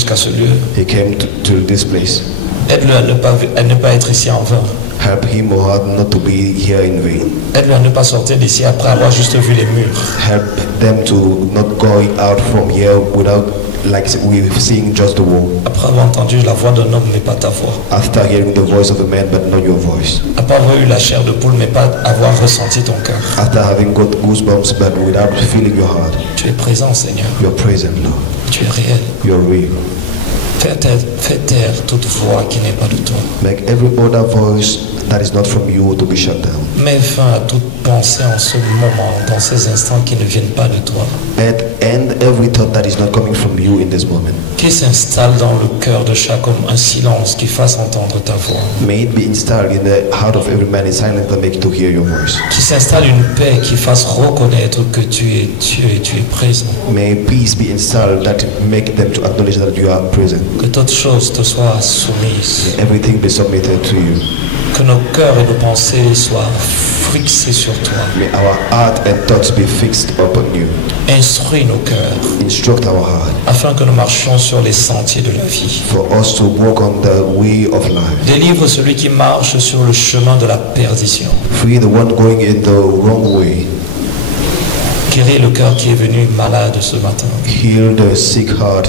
jusqu'à ce lieu. He came to this place. Aide-le à ne pas être ici en vain. Help him, O God, not to be here in vain. Aide-le à ne pas sortir d'ici après avoir juste vu les murs. Help them to not go out from here without, like we're seeing just the wall. Après avoir entendu la voix d'un homme mais pas ta voix. After hearing the voice of a man but not your voice. Après avoir eu la chair de poule mais pas avoir ressenti ton cœur. After having got goosebumps but without feeling your heart. Tu es présent, Seigneur. You're present, Lord. Tu es réel. You're real. Fais taire toute voix qui n'est pas de toi. Make every other voice that is not from you to be shut down. Mets fin à toute pensée en ce moment, dans ces instants qui ne viennent pas de toi. And every thought that is not coming from you in this moment. Qu'il s'installe dans le cœur de chaque homme un silence qui fasse entendre ta voix. May it be installed in the heart of every man in silence that make to hear your voice. Qu'il s'installe une paix qui fasse reconnaître que tu es Dieu et tu es présent. May peace be installed that make them to acknowledge that you are present. Que toutes choses te soient soumises. May everything be submitted to you. Que nos cœurs et nos pensées soient fixés sur toi. May our heart and thoughts be fixed upon you. Instruis nos cœurs. Instruct our heart. Afin que nous marchions sur les sentiers de la vie. For us to walk on the way of life. Délivre celui qui marche sur le chemin de la perdition. Free the one going in the wrong way. Guéris le cœur qui est venu malade ce matin. Heal the sick heart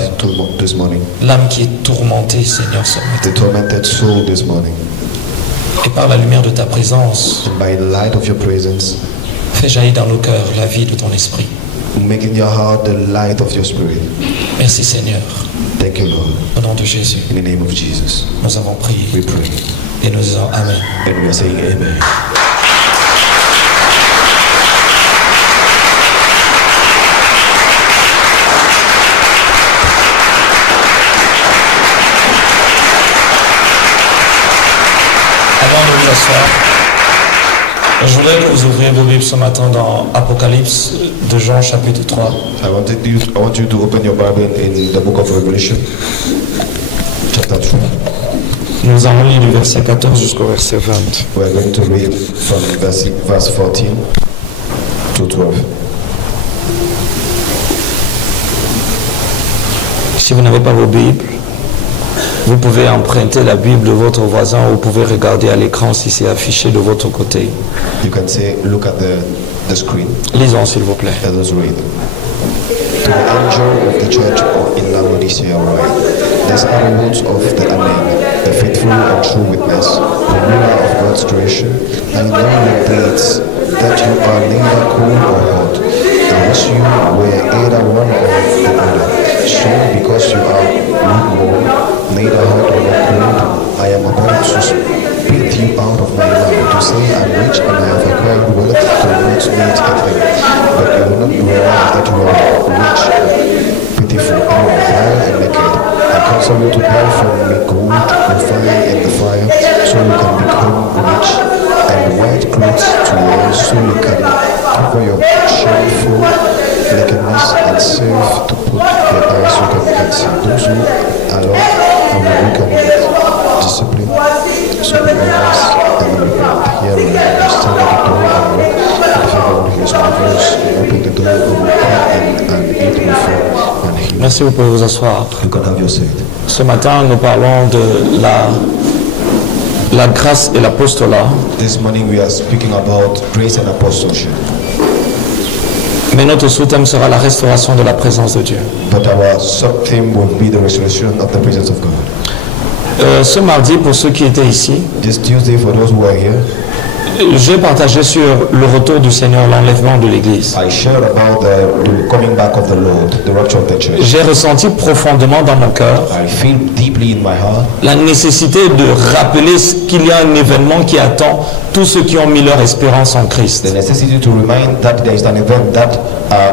this morning. L'âme qui est tourmentée, Seigneur, ce matin. The tormented soul this morning. Et par la lumière de ta présence, and by the light of your presence, fais jaillir dans nos cœurs la vie de ton esprit. Make in your heart the light of your spirit. Merci Seigneur. Thank you, Lord. Au nom de Jésus. In the name of Jesus. Nous avons prié. We pray. Et nous disons Amen. And we are saying Amen. Je voudrais que vous ouvriez vos Bibles ce matin dans Apocalypse de Jean chapitre 3. I want you to open your Bible in the book of Revelation, chapter 3. Nous allons lire du verset 14 jusqu'au verset 20. We are going to read from verse 14 to 12. Si vous n'avez pas vos Bibles, vous pouvez emprunter la Bible de votre voisin ou vous pouvez regarder à l'écran si c'est affiché de votre côté. You can say, look at the screen. Lisons s'il vous plaît. Let us read. To the angel of the church in Laodicea write, these are the words of the Amen, the faithful and true witness, the ruler of God's creation. I know your deeds, that you are neither cold nor hot. I wish you were either one or the other. So because you are lukewarm, neither hot nor cold, I am about to spit you out of my mouth, to say I'm rich and I have acquired wealth to not meet a thing. But you will not realize that you are rich, pitiful, poor, vile, and naked. I counsel you to buy from me gold refined in the fire, so you can become rich, and white clothes to wear, so you can cover your shameful nakedness, and serve to put your eyes so you can see. Those who are loved and will recognize discipline, so be honest and repent. Hearing and stand at the door and knock. If anyone hears my voice, open the door, I will come and eat with you and he. Merci, vous pouvez vous asseoir. You can have your seat. Ce matin, nous parlons de la grâce et l'apostolat. This morning we are speaking about grace and apostleship. Mais notre sous-thème sera la restauration de la présence de Dieu. But our sub-theme will be the restoration of the presence of God. Ce mardi, pour ceux qui étaient ici, This Tuesday, for those who are here, j'ai partagé sur le retour du Seigneur, l'enlèvement de l'Église. I shared about the coming back of the Lord, the rapture of the church. J'ai ressenti profondément dans mon cœur I feel deeply in my heart la nécessité de rappeler qu'il y a un événement qui attend tous ceux qui ont mis leur espérance en Christ. the necessity to remind that there is an event that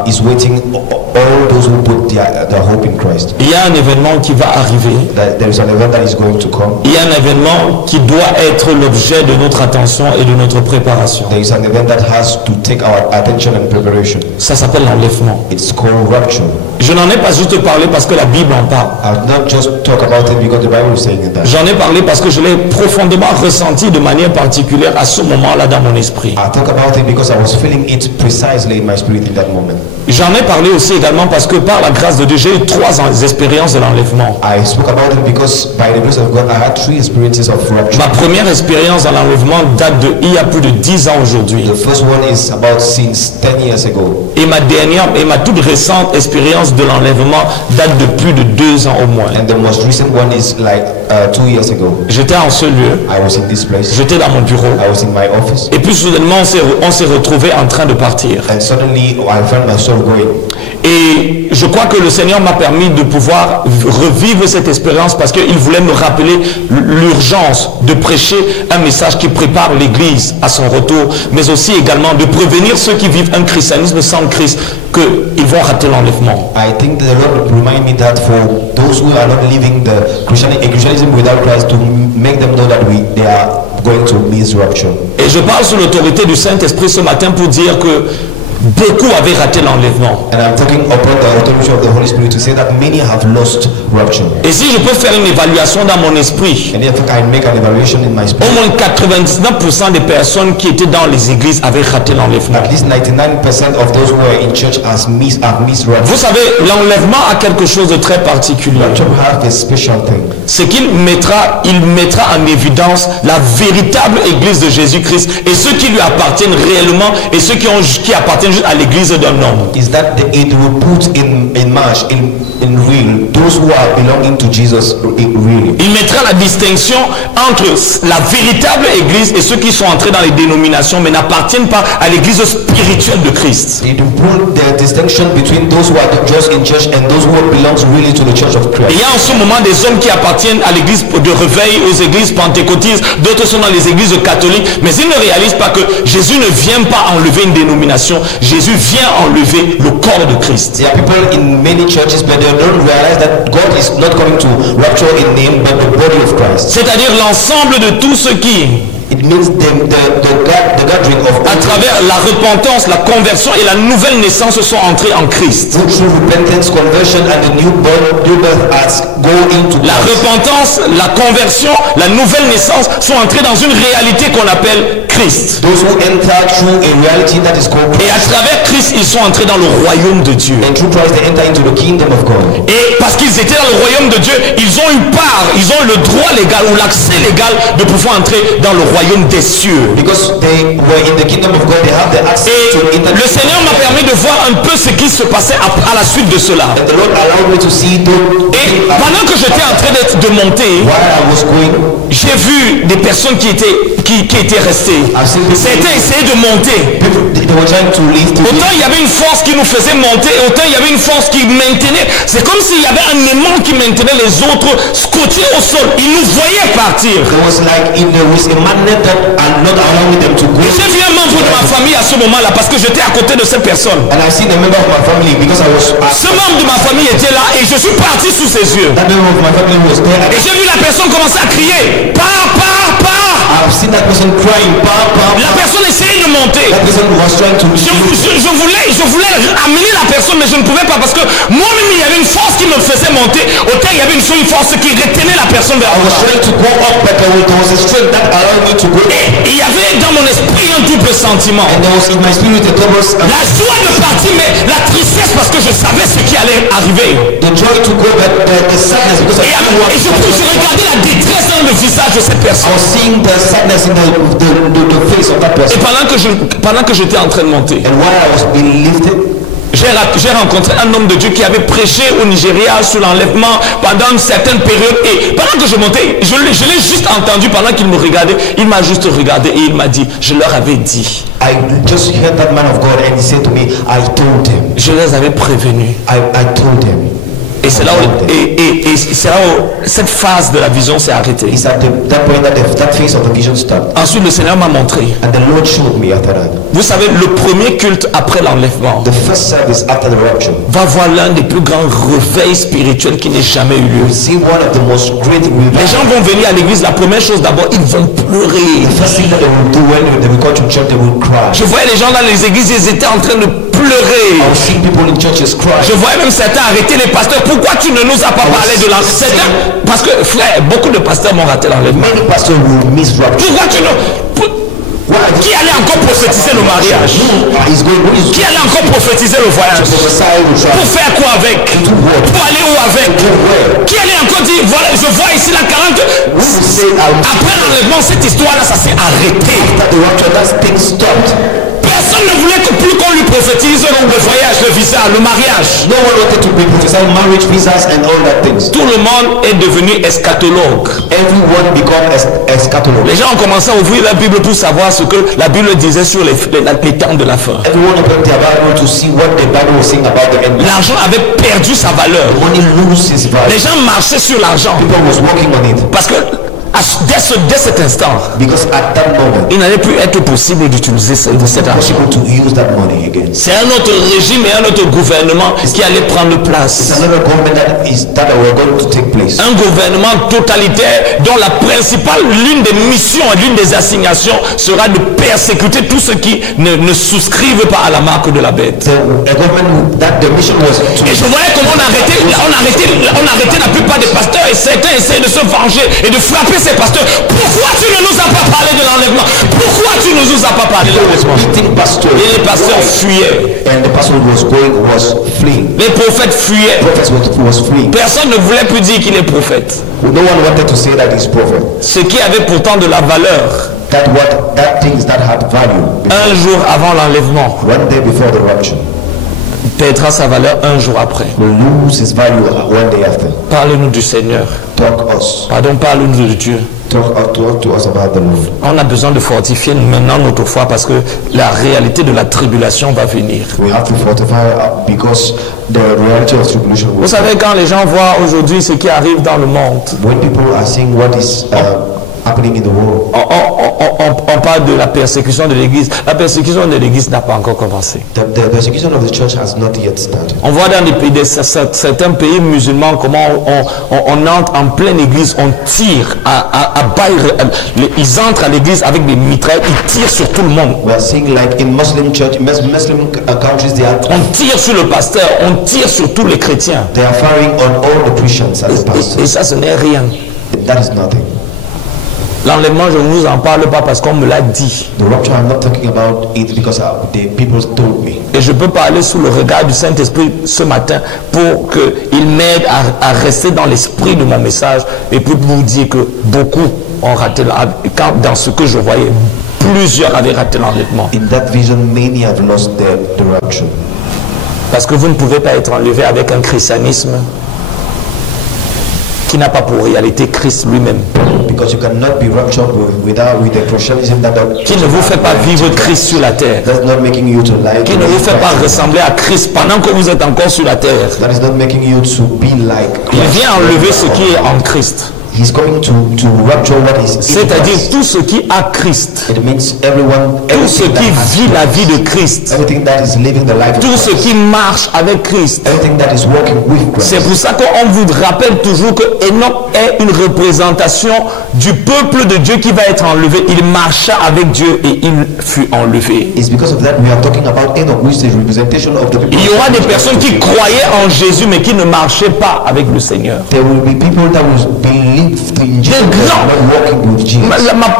is waiting all those who put their hope in Christ. Il y a un événement qui va arriver. That there is an event that is going to come. Il y a un événement qui doit être l'objet de notre attention et de notre préparation. There is an event that has to take our attention and preparation. Ça s'appelle l'enlèvement. It's called rapture. Je n'en ai pas juste parlé parce que la Bible en parle. I'll not just talk about it because the Bible is saying that. J'en ai parlé parce que je l'ai profondément ressenti de manière particulière à ce moment-là dans mon esprit. I talk about it because I was feeling it precisely in my spirit in that moment. J'en ai parlé aussi également parce que par la grâce de Dieu, j'ai eu 3 expériences de l'enlèvement. I spoke about it because by the grace of God, I had 3 experiences of rapture. Ma première expérience dans l'enlèvement date de il y a plus de 10 ans aujourd'hui. The first one is about since 10 years ago. Et ma toute récente expérience de l'enlèvement date de plus de 2 ans au moins. And the most recent one is like 2 years ago. J'étais en ce lieu, I was in this place. j'étais dans mon bureau. I was in my office. Et puis soudainement, on s'est retrouvés en train de partir. And suddenly I found myself going. Et je crois que le Seigneur m'a permis de pouvoir revivre cette expérience parce qu'il voulait me rappeler l'urgence de prêcher un message qui prépare l'Église à son retour, mais aussi également de prévenir ceux qui vivent un christianisme sans Christ qu'ils vont rater l'enlèvement. I think the Lord remind me that for those who are not living the Christianism without Christ, to make them know that they are going to miss rapture. Et je parle sous l'autorité du Saint-Esprit ce matin pour dire que beaucoup avaient raté l'enlèvement. And I'm talking upon the authority of the Holy Spirit to say that many have lost rapture. Et si je peux faire une évaluation dans mon esprit, And if I make an evaluation in my au spirit, moins 99% des personnes qui étaient dans les églises avaient raté l'enlèvement. at least 99% of those who are in church have missed rapture. Vous savez, l'enlèvement a quelque chose de très particulier. Rapture have a special thing. C'est qu'il mettra en évidence la véritable église de Jésus-Christ et ceux qui lui appartiennent réellement et ceux qui appartiennent juste à l'église d'un homme. Is that it will put in march, in real, those who are belonging to Jesus really. Il mettra la distinction entre la véritable église et ceux qui sont entrés dans les dénominations mais n'appartiennent pas à l'église spirituelle de Christ. It will put the distinction between those who are just in church and those who belongs really to the church of Et Christ. il y a en ce moment des hommes qui appartiennent à l'église de réveil, aux églises pentecôtistes, d'autres sont dans les églises catholiques, mais ils ne réalisent pas que Jésus ne vient pas enlever une dénomination, Jésus vient enlever le corps de Christ. There are people in many churches, but they don't realize that God is not coming to rapture in name, but the body of Christ. C'est-à-dire l'ensemble de tout ce qui, It means the gathering of à travers la repentance, la conversion et la nouvelle naissance sont entrés en Christ. who through repentance, conversion, and the new birth has go into La Christ. repentance, la conversion, la nouvelle naissance sont entrés dans une réalité qu'on appelle Christ. Those who enter through a reality that is called Et à Christ. travers Christ, ils sont entrés dans le royaume de Dieu. And through Christ they enter into the kingdom of God. Et parce qu'ils étaient dans le royaume de Dieu, ils ont eu part, ils ont eu le droit légal ou l'accès légal de pouvoir entrer dans le royaume des cieux. Because they were in the kingdom of God, they have the access Et to enter. le Seigneur m'a permis de voir un peu ce qui se passait à la suite de cela. And the Lord allowed me to see Et pendant que j'étais en train de monter, while I was going, j'ai vu des personnes qui étaient restées. Certains essayaient de monter. they were trying to lift to Autant il y avait une force qui nous faisait monter, autant il y avait une force qui maintenait. C'est comme s'il y avait un aimant qui maintenait les autres scotchés au sol. Ils nous voyaient partir. There was like there was a magnet that are not allowing them to go. J'ai vu un membre de ma famille à ce moment-là parce que j'étais à côté de cette personne. And I seen a member of my family because I was Ce membre de ma famille était là et je suis parti sous ses yeux. that member of my family was there. Et j'ai vu la personne commencer à crier. Pars, pars, pars. I've seen that person crying, La personne essayait de monter. That person was trying to Je voulais amener la personne, mais je ne pouvais pas parce que moi-même il y avait une force qui me faisait monter. Autant il y avait une force qui retenait la personne vers I was moi. trying to go up, but there was a strength that allowed me to go. Et il y avait dans mon esprit un double sentiment. And there was in my spirit a double La joie de partir, mais la tristesse parce que je savais ce qui allait arriver. the joy to go, but the sadness because Et je regardais la détresse dans le visage de cette I personne. was seeing the sadness in the face of that Et person. pendant que j'étais en train de monter, And while I was being lifted, j'ai rencontré un homme de Dieu qui avait prêché au Nigeria sur l'enlèvement pendant une certaine période. Et pendant que je montais, je l'ai juste entendu pendant qu'il me regardait. Il m'a juste regardé et il m'a dit, je leur avais dit. I just heard that man of God and he said to me, I told him. Je les avais prévenus. I told him. Et c'est là où cette phase de la vision s'est arrêtée. It's at that point that phase of the vision stopped. Ensuite, le Seigneur m'a montré. And the Lord showed me after that. Vous savez, le premier culte après l'enlèvement The first service after the rapture. va voir l'un des plus grands réveils spirituels qui n'ait jamais eu lieu. We see one of the most great Les revivals. gens vont venir à l'église, la première chose d'abord, ils vont pleurer. The first thing that they will do when they will go to church, they will cry. Je voyais les gens dans les églises, ils étaient en train de pleurer. I was seeing people in churches cry. Je voyais même certains arrêter les pasteurs. Pourquoi tu ne nous as pas parlé de l'enlèvement? Parce que, frère, beaucoup de pasteurs m'ont raté l'enlèvement. Many pastors will miss rapture. Pourquoi tu ne... Qui allait encore prophétiser le mariage? Qui allait encore prophétiser le voyage? Pour faire quoi avec? Pour aller où avec? Qui allait encore dire, voilà, je vois ici la 40. Après l'enlèvement, cette histoire-là, ça s'est arrêté. Personne ne voulait que plus qu'on lui prophétise le voyage, le visa, le mariage. No one wanted to be prophesied marriage visas and all that things. Tout le monde est devenu eschatologue. Everyone become eschatologue. Les gens ont commencé à ouvrir la Bible pour savoir ce que la Bible disait sur les temps de la fin. Everyone opened their Bible to see what the Bible was saying about the end. L'argent avait perdu sa valeur. Money loses value. Les gens marchaient sur l'argent. People was working on it. Parce que dès cet instant, Because at that moment, il n'allait plus être possible d'utiliser cet argent. possible to use that money again. C'est un autre régime et un autre gouvernement qui allait prendre It's place. another government that were going to take place. Un gouvernement totalitaire dont la principale, l'une des missions et l'une des assignations sera de persécuter tous ceux qui ne souscrivent pas à la marque de la bête. So a government that the mission was to. Et je voyais comment on arrêtait la plupart des pasteurs et certains essayaient de se venger et de frapper ces pasteurs. Pourquoi tu ne nous as pas parlé de l'enlèvement? Pourquoi tu ne nous as pas parlé de l'enlèvement? Beating pastor. Et les pasteurs fuyaient. And the pastor was fleeing. Les prophètes fuyaient. Prophets was fleeing. Personne ne voulait plus dire qu'il est prophète. No one wanted to say that he's prophet. Ce qui avait pourtant de la valeur. That things that had value. Un jour avant l'enlèvement, One day before the rapture. perdra sa valeur un jour après. Will lose his value one day after. Parle-nous du Seigneur. Talk us. Pardon, parle-nous de Dieu. Talk to us about the Lord. On a besoin de fortifier maintenant notre foi parce que la réalité de la tribulation va venir. We have to fortify because the reality of tribulation will. Vous savez, quand les gens voient aujourd'hui ce qui arrive dans le monde, When people are seeing what is happening in the world, on parle de la persécution de l'Église. La persécution de l'Église n'a pas encore commencé. the persecution of the church has not yet started. On voit dans certains pays musulmans comment on entre en pleine église, on tire à balle, ils entrent à l'église avec des mitraillettes, ils tirent sur tout le monde. We are seeing like in Muslim church, Muslim countries, On tire sur le pasteur, on tire sur tous les chrétiens. they are firing on all the Christians as a pastor. Et ça, ce n'est rien. That is nothing. L'enlèvement, je ne vous en parle pas parce qu'on me l'a dit. The rapture, I'm not talking about it because the people told me. Et je peux parler sous le regard du Saint-Esprit ce matin pour qu'il m'aide à rester dans l'esprit de mon message et puis vous dire que beaucoup ont raté dans ce que je voyais, plusieurs avaient raté l'enlèvement. In that vision, many have lost the rapture. Parce que vous ne pouvez pas être enlevé avec un christianisme qui n'a pas pour réalité Christ lui-même. Because you cannot be raptured with the Christianism Qui ne vous fait pas vivre Christ sur la terre. That's not making you to like. Qui ne vous fait pas ressembler à Christ pendant que vous êtes encore sur la terre. That is not making you to be like. Il vient enlever ce qui est en Christ. He's coming to rapture what is in C'est-à-dire Christ. tout ce qui a Christ. It means everyone, Tout ce everything that qui has vit la Christ, vie de Christ. everything that is living the life of Tout ce Christ, qui marche avec Christ. everything that is working with C'est Christ. pour ça qu'on vous rappelle toujours que Enoch est une représentation du peuple de Dieu qui va être enlevé. Il marcha avec Dieu et il fut enlevé. It's because of that we are talking about Enoch, which is a representation of the people. Il y aura des personnes qui croyaient en Jésus mais qui ne marchaient pas avec le Seigneur. There will be people that will believe in Jesus, Des but grands. not walking with Jesus.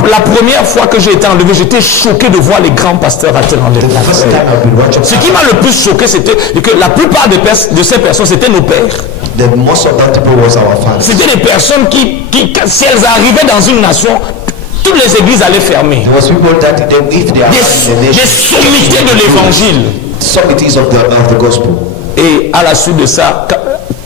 La première fois que j'ai été enlevé, j'étais choqué de voir les grands pasteurs rater The l'enlèvement. first time I've been watching, Ce qui m'a le plus choqué, c'était que la plupart de ces personnes, c'était nos pères. the most of that people was our fathers. C'était des personnes qui, si elles arrivaient dans une nation, toutes les églises allaient fermer. There was people that if they are in the Des nation, sommités de l'évangile. summities of the gospel. Et à la suite de ça,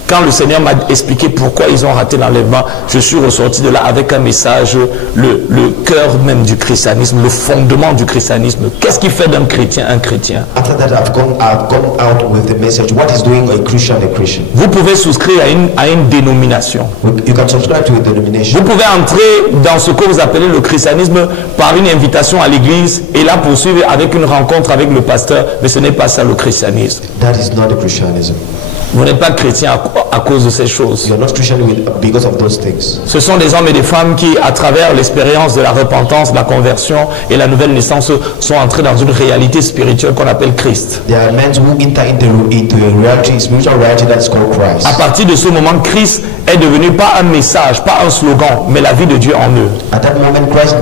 quand le Seigneur m'a expliqué pourquoi ils ont raté l'enlèvement, je suis ressorti de là avec un message, le cœur même du christianisme, le fondement du christianisme. Qu'est-ce qui fait d'un chrétien un chrétien? After that, I've gone out with the message. What is doing a Christian a Christian? Vous pouvez souscrire à une dénomination. You can subscribe to a denomination. Vous pouvez entrer dans ce que vous appelez le christianisme par une invitation à l'église et là poursuivre avec une rencontre avec le pasteur, mais ce n'est pas ça le christianisme. That is not a Christianism. Vous n'êtes pas chrétien à cause de ces choses. You're not Christian because of those things. Ce sont des hommes et des femmes qui, à travers l'expérience de la repentance, de la conversion et la nouvelle naissance, sont entrés dans une réalité spirituelle qu'on appelle Christ. There are men who enter into a reality, spiritual reality that's called Christ. À partir de ce moment, Christ est devenu pas un message, pas un slogan, mais la vie de Dieu en eux. At that moment, Christ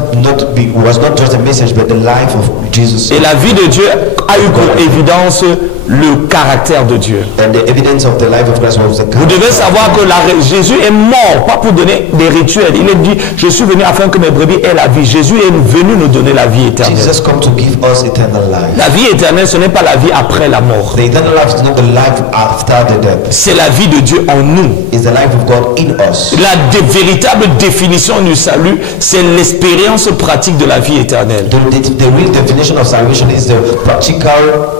was not just a message, but the life of Jesus. Et la vie de Dieu a eu pour évidence le caractère de Dieu. And the evidence of the life of Christ was the Vous devez savoir que Jésus est mort, pas pour donner des rituels. Il a dit, je suis venu afin que mes brebis aient la vie. Jésus est venu nous donner la vie éternelle. Jesus come to give us eternal life. La vie éternelle, ce n'est pas la vie après la mort. The eternal life is not the life after the death. C'est la vie de Dieu en nous. It's the life of God in us. La véritable définition du salut, c'est l'expérience pratique de la vie éternelle. The real definition of salvation is the practical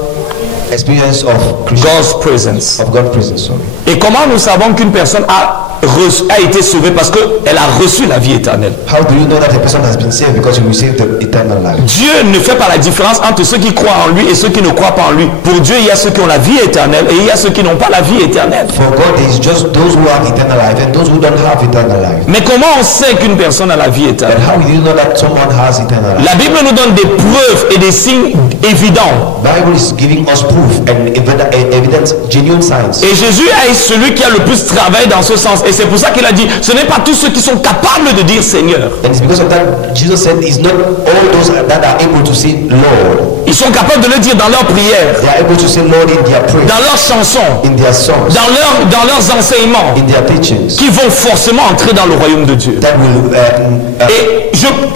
experience of God's presence. Of God's presence. Sorry. Et comment nous savons qu'une personne a été sauvée parce qu'elle a reçu la vie éternelle? How do you know that a person has been saved? Because you received the eternal life. Dieu ne fait pas la différence entre ceux qui croient en lui et ceux qui ne croient pas en lui. Pour Dieu, il y a ceux qui ont la vie éternelle et il y a ceux qui n'ont pas la vie éternelle. For God, there is just those who have eternal life and those who don't have eternal life. Mais comment on sait qu'une personne a la vie éternelle? But how do you know that someone has eternal life? La Bible nous donne des preuves et des signes évidents. The Bible is giving us proof and evidence, genuine signs. Et Jésus est celui qui a le plus travaillé dans ce sens. Et c'est pour ça qu'il a dit, ce n'est pas tous ceux qui sont capables de dire Seigneur. And it's because of that Jesus said, it's not all those that are able to say Lord. Ils sont capables de le dire dans leurs prières, They are able to say Lord in their prayer, dans leurs chansons, in their songs, dans leurs enseignements, in their teachings. qui vont forcément entrer dans le royaume de Dieu. That will,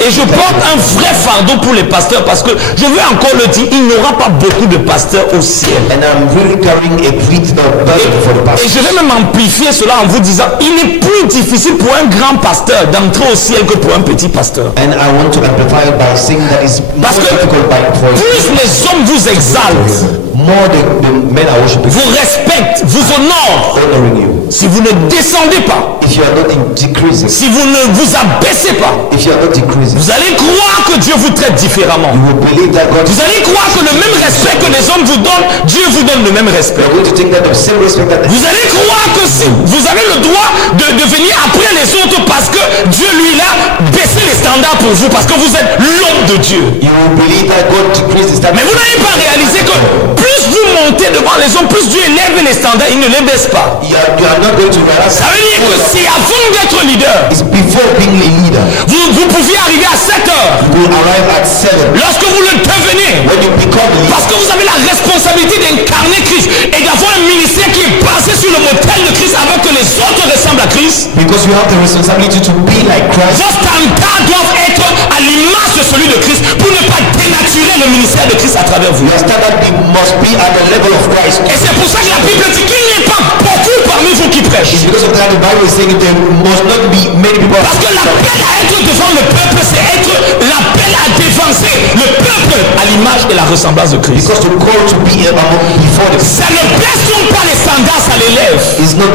Et je porte un vrai fardeau pour les pasteurs parce que je veux encore le dire, il n'y aura pas beaucoup de pasteurs au ciel. and I'm really carrying a great burden for the Et pastor. je vais même amplifier cela en vous disant, il est plus difficile pour un grand pasteur d'entrer au ciel que pour un petit pasteur. And I want to amplify it by saying that it's more Parce que difficult for plus les hommes vous exaltent, more the men are worshiping, vous respectent, vous honorent, honoring you. si vous ne descendez pas, If you are not decreasing, si vous ne vous abaissez pas, if you are not decreasing, vous allez croire que Dieu vous traite différemment. you will believe that God Vous allez croire que le même respect que les hommes vous donnent, Dieu vous donne le même respect. is going to take that the same respect that Vous allez croire que si vous avez le droit de venir après les autres parce que Dieu lui a baissé les standards pour vous, parce que vous êtes l'homme de Dieu. you will believe that God decreases that. Mais vous n'avez pas réalisé que plus vous montez devant les hommes, plus Dieu élève les standards, il ne les baisse pas. You are not going to realize Ça veut dire que si avant d'être leader, it's before being a leader. vous pouviez arriver à 7 heures, You will arrive at 7. lorsque vous le devenez, When you become a leader, parce que vous avez la responsabilité d'incarner Christ et d'avoir un ministère qui est basé sur le modèle de Christ avant que les autres ressemblent à Christ, because you have the responsibility to be like Christ. vos standards doivent être à l'image de celui de Christ pour ne pas dénaturer le ministère de Christ à travers vous. Your standard must be at the level of Christ. Et c'est pour ça que la Bible dit qu'il n'y ait pas beaucoup parmi vous qui prêchent. It's because of that the Bible is saying there must not be many people. Parce que l'appel à être devant le peuple, c'est être l'appel à dévancer le peuple à l'image et la ressemblance de Christ. Because to call to be before the Ça ne baisse donc pas les standards, ça l'élève. is not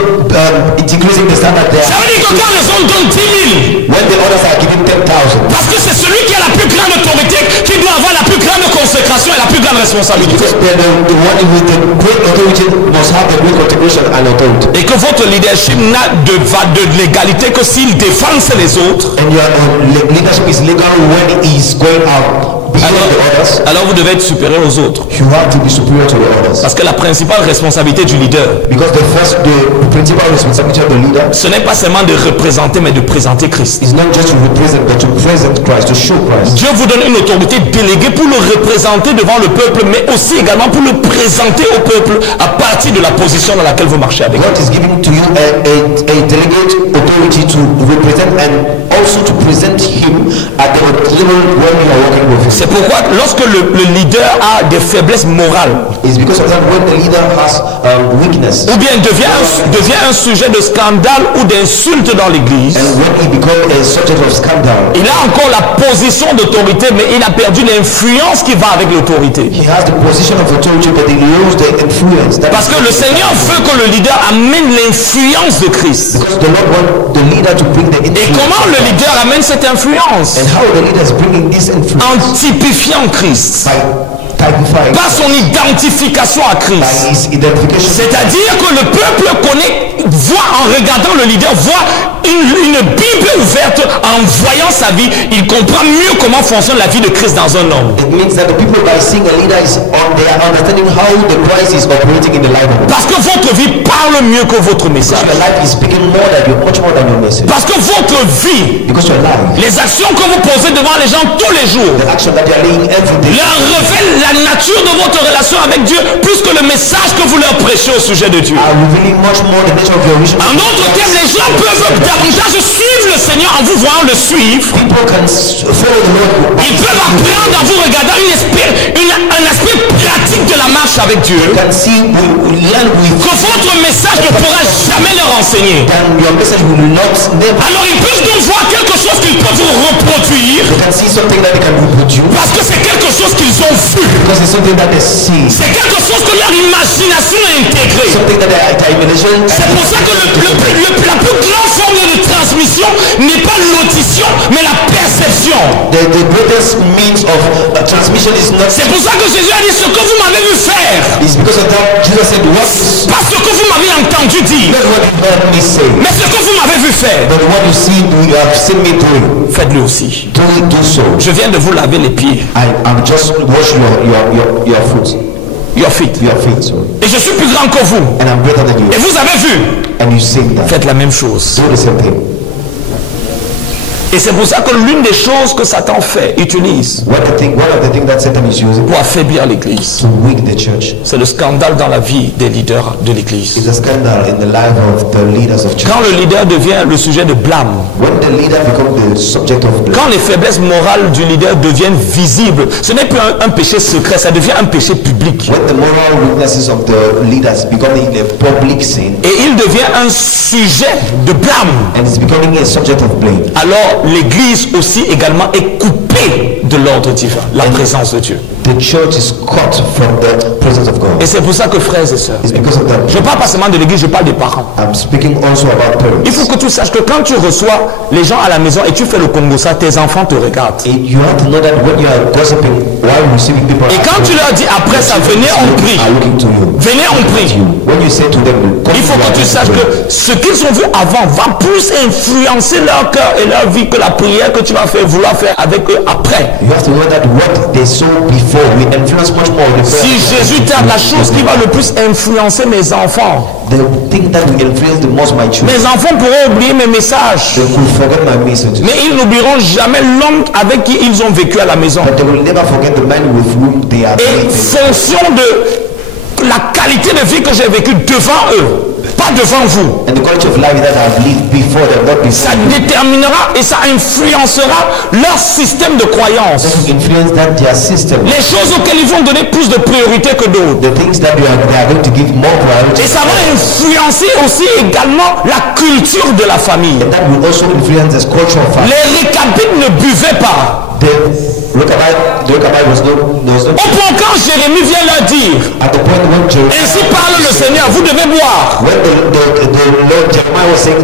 decreasing the standard there. Ça veut dire que quand les hommes donnent 10 000, When the others are giving 10,000, parce que c'est celui qui a la plus grande autorité qui doit avoir la plus grande consécration et la plus grande responsabilité. because the one with the great authority must have the great contribution and authority. Et que votre leadership n'a de légalité que s'il défense les autres. And your leadership is legal when he is going out beyond the others. Alors vous devez être supérieur aux autres. You have to be superior to the others. Parce que la principale responsabilité du leader, Because the principal responsibility of the leader ce n'est pas seulement de représenter, mais de présenter Christ. is not just to represent, but to present Christ, to show Christ. Dieu vous donne une autorité déléguée pour le représenter devant le peuple, mais aussi également pour le présenter au peuple à partir de la position dans laquelle vous marchez avec lui. God is giving to you a delegate authority to represent and also to present him at the level when you are working with him. C'est pourquoi lorsque le leader a des faiblesses morales, It's because of that when the leader has weakness ou bien devient un sujet de scandale ou d'insulte dans l'église, and when he becomes a subject of scandal, il a encore la position d'autorité, mais il a perdu l'influence qui va avec l'autorité. he has the position of authority but he loses the influence. Parce que le Seigneur veut que le leader amène l'influence de Christ. Because the Lord wants the leader to bring the Et influence. comment le leader amène cette influence? And how the leader is bringing this influence? En typifiant Christ. By typified par son identification à by Christ. his identification. C'est-à-dire que le peuple voit en regardant le leader, voit une Bible ouverte en voyant sa vie, il comprend mieux comment fonctionne la vie de Christ dans un homme. It means that the people by seeing a leader they are understanding how the Christ is operating in the life of the Parce que votre vie parle mieux que votre message. Your life is speaking much more than your message. Parce que votre vie, Because your life, les actions que vous posez devant les gens tous les jours, the action that you are laying every day, leur révèle la nature de votre relation avec Dieu plus que le message que vous leur prêchez au sujet de Dieu. are revealing much more the nature of your relationship. En d'autres termes, les gens peuvent davantage suivre le Seigneur en vous voyant le suivre. People can follow the Lord. Ils peuvent apprendre en vous regardant un aspect pratique de la marche avec Dieu You can see, learn with que votre message ne pourra jamais leur enseigner. and your message will not never. Alors ils peuvent donc voir quelque chose qu'ils peuvent vous reproduire You can see something that they can reproduce parce que c'est quelque chose qu'ils ont vu. because it's something that they see, C'est quelque chose que leur imagination a intégré. something that their imagination. C'est pour ça que la plus grande forme de transmission n'est pas l'audition, mais la perception. The greatest means of transmission is not. C'est pour ça que Jésus a dit ce que vous m'avez vu faire, It's because of that Jesus said, "What is pas ce que vous m'avez entendu dire, not what you heard me say, mais ce que vous m'avez vu faire. but what you see, you have seen me do. Faites-le aussi. Do so." Je viens de vous laver les pieds, I'm just wash your foot, your feet. your feet, sorry. Et je suis plus grand que vous. And I'm greater than Et you. vous avez vu. And you sing that. Faites la même chose. Do the same thing. Et c'est pour ça que l'une des choses que Satan utilise One of the things that Satan is using pour affaiblir l'église, to weak the church c'est le scandale dans la vie des leaders de l'église. is a scandal in the life of the leaders of church. Quand le leader devient le sujet de blâme, When the leader becomes the subject of blame, quand les faiblesses morales du leader deviennent visibles, ce n'est plus un péché secret, ça devient un péché public. when the moral weaknesses of the leaders becoming a public sin, Et il devient un sujet de blâme. and it's becoming a subject of blame, Alors l'église aussi également est coupée de l'ordre divin, la présence de Dieu. the church is cut from the presence of God. Et c'est pour ça que frères et sœurs, It's because of that. je ne parle pas seulement de l'église, je parle des parents. I'm speaking also about parents. Il faut que tu saches que quand tu reçois les gens à la maison et tu fais le Congo ça, tes enfants te regardent. You have to know that when you are gossiping while receiving people, Et quand tu leur dis après ça, venez on prie, are looking to you. venez on prie. When you say to them, come Il faut que tu saches que ce qu'ils ont vu avant va plus influencer leur cœur et leur vie que la prière que tu vas vouloir faire avec eux après. you have to know that what they saw before will influence much more the Si Jésus t'a la chose qui va le plus influencer mes enfants, the thing that will influence the most my children. mes enfants pourront oublier mes messages, They will forget my messages, mais ils n'oublieront jamais l'homme avec qui ils ont vécu à la maison. but they will never forget the man with whom they are Et living. fonction de la qualité de vie que j'ai vécue devant eux, pas devant vous, And the quality of life that I have lived before them, not before ça you, déterminera et ça influencera leur système de croyance. will influence that their system, Les choses auxquelles ils vont donner plus de priorité que d'autres. the things that they are going to give more priority. Et ça va influencer aussi également la culture de la famille. That will also influence the culture of family. Les récabites ne buvaient pas. The Rechabite was not Au point quand Jérémie vient leur dire, at the point when ainsi parle le Seigneur, vous devez boire. when the Lord Jeremiah was saying,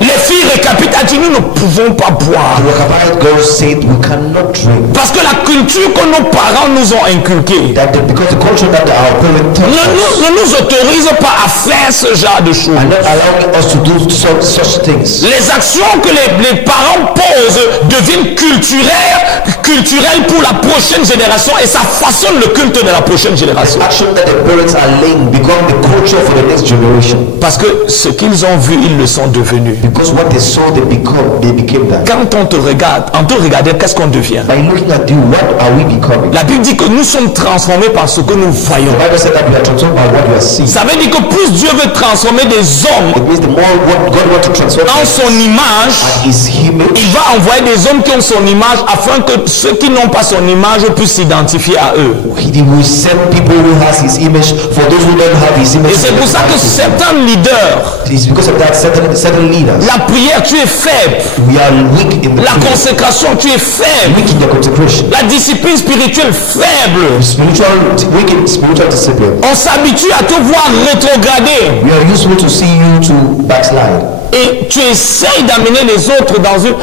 Les filles récapites a dit, nous ne pouvons pas boire. the Rechabite girls said, we cannot drink. Parce que la culture que nos parents nous ont inculquée Because the culture that our parents taught us ne nous autorise pas à faire ce genre de choses. are not allowing us to do such things. Les actions que les parents posent deviennent culturelles pour la prochaine génération et ça façonne le culte de la prochaine génération. The action that the parents are laying become the culture for the next generation. Parce que ce qu'ils ont vu, ils le sont devenus. Because what they saw, they became that. Quand on te regarde, en te regardant, qu'est-ce qu'on devient? By looking at you, what are we becoming? La Bible dit que nous sommes transformés par ce que nous voyons. The Bible said that we are transformed by what we are seeing. Ça veut dire que plus Dieu veut transformer des hommes It means the more what God wants to transform en son image, is image. il va envoyer des hommes qui ont son image afin que ceux qui n'ont pas son image puissent s'identifier à eux. He will send people who has his image for those who don't have his image. Et c'est pour ça que certains leaders, It's because of that certain leaders. la prière, tu es faible. We are weak in the La prayer. consécration, tu es faible. Weak in the consecration. La discipline spirituelle, faible. Weak in spiritual discipline. On s'habitue à te voir rétrograder. We are useful to see you to backslide. Et tu essayes d'amener les autres dans une...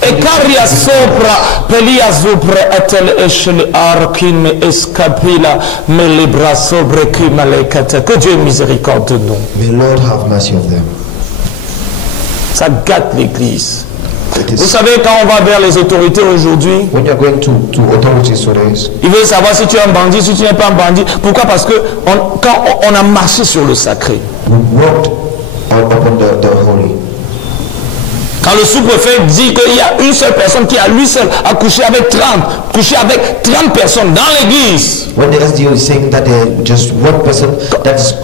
Ekaria sopra, pelia zupre etel eshel arkin me escapila, me libra sobre qui malekata. Que Dieu ait miséricorde de nous. May Lord have mercy of them. Ça gâte l'église. It Vous is, savez, quand on va vers les autorités aujourd'hui, when you're going to authorities today, ils veulent savoir si tu es un bandit, si tu n'es pas un bandit. Pourquoi? Parce que quand on a marché sur le sacré, we walked upon the holy. quand le sous-préfet dit qu'il y a une seule personne qui a lui seul a couché avec 30 personnes dans l'église. When the SDO is saying that just one person that is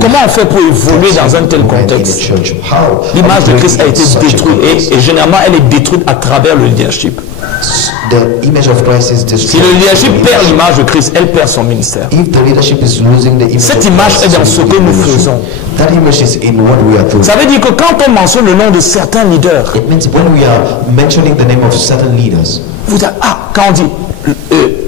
Comment on fait pour évoluer dans un tel contexte? L'image de Christ a été détruite et généralement elle est détruite à travers le leadership. The image of Christ is Si le leadership perd l'image de Christ, elle perd son ministère. If the leadership is losing the image Cette of image Christ, est dans ce que nous faisons. that image is in what we are doing. Ça veut dire que quand on mentionne le nom de certains leaders, It means when we are mentioning the name of certain leaders, vous dites, quand on dit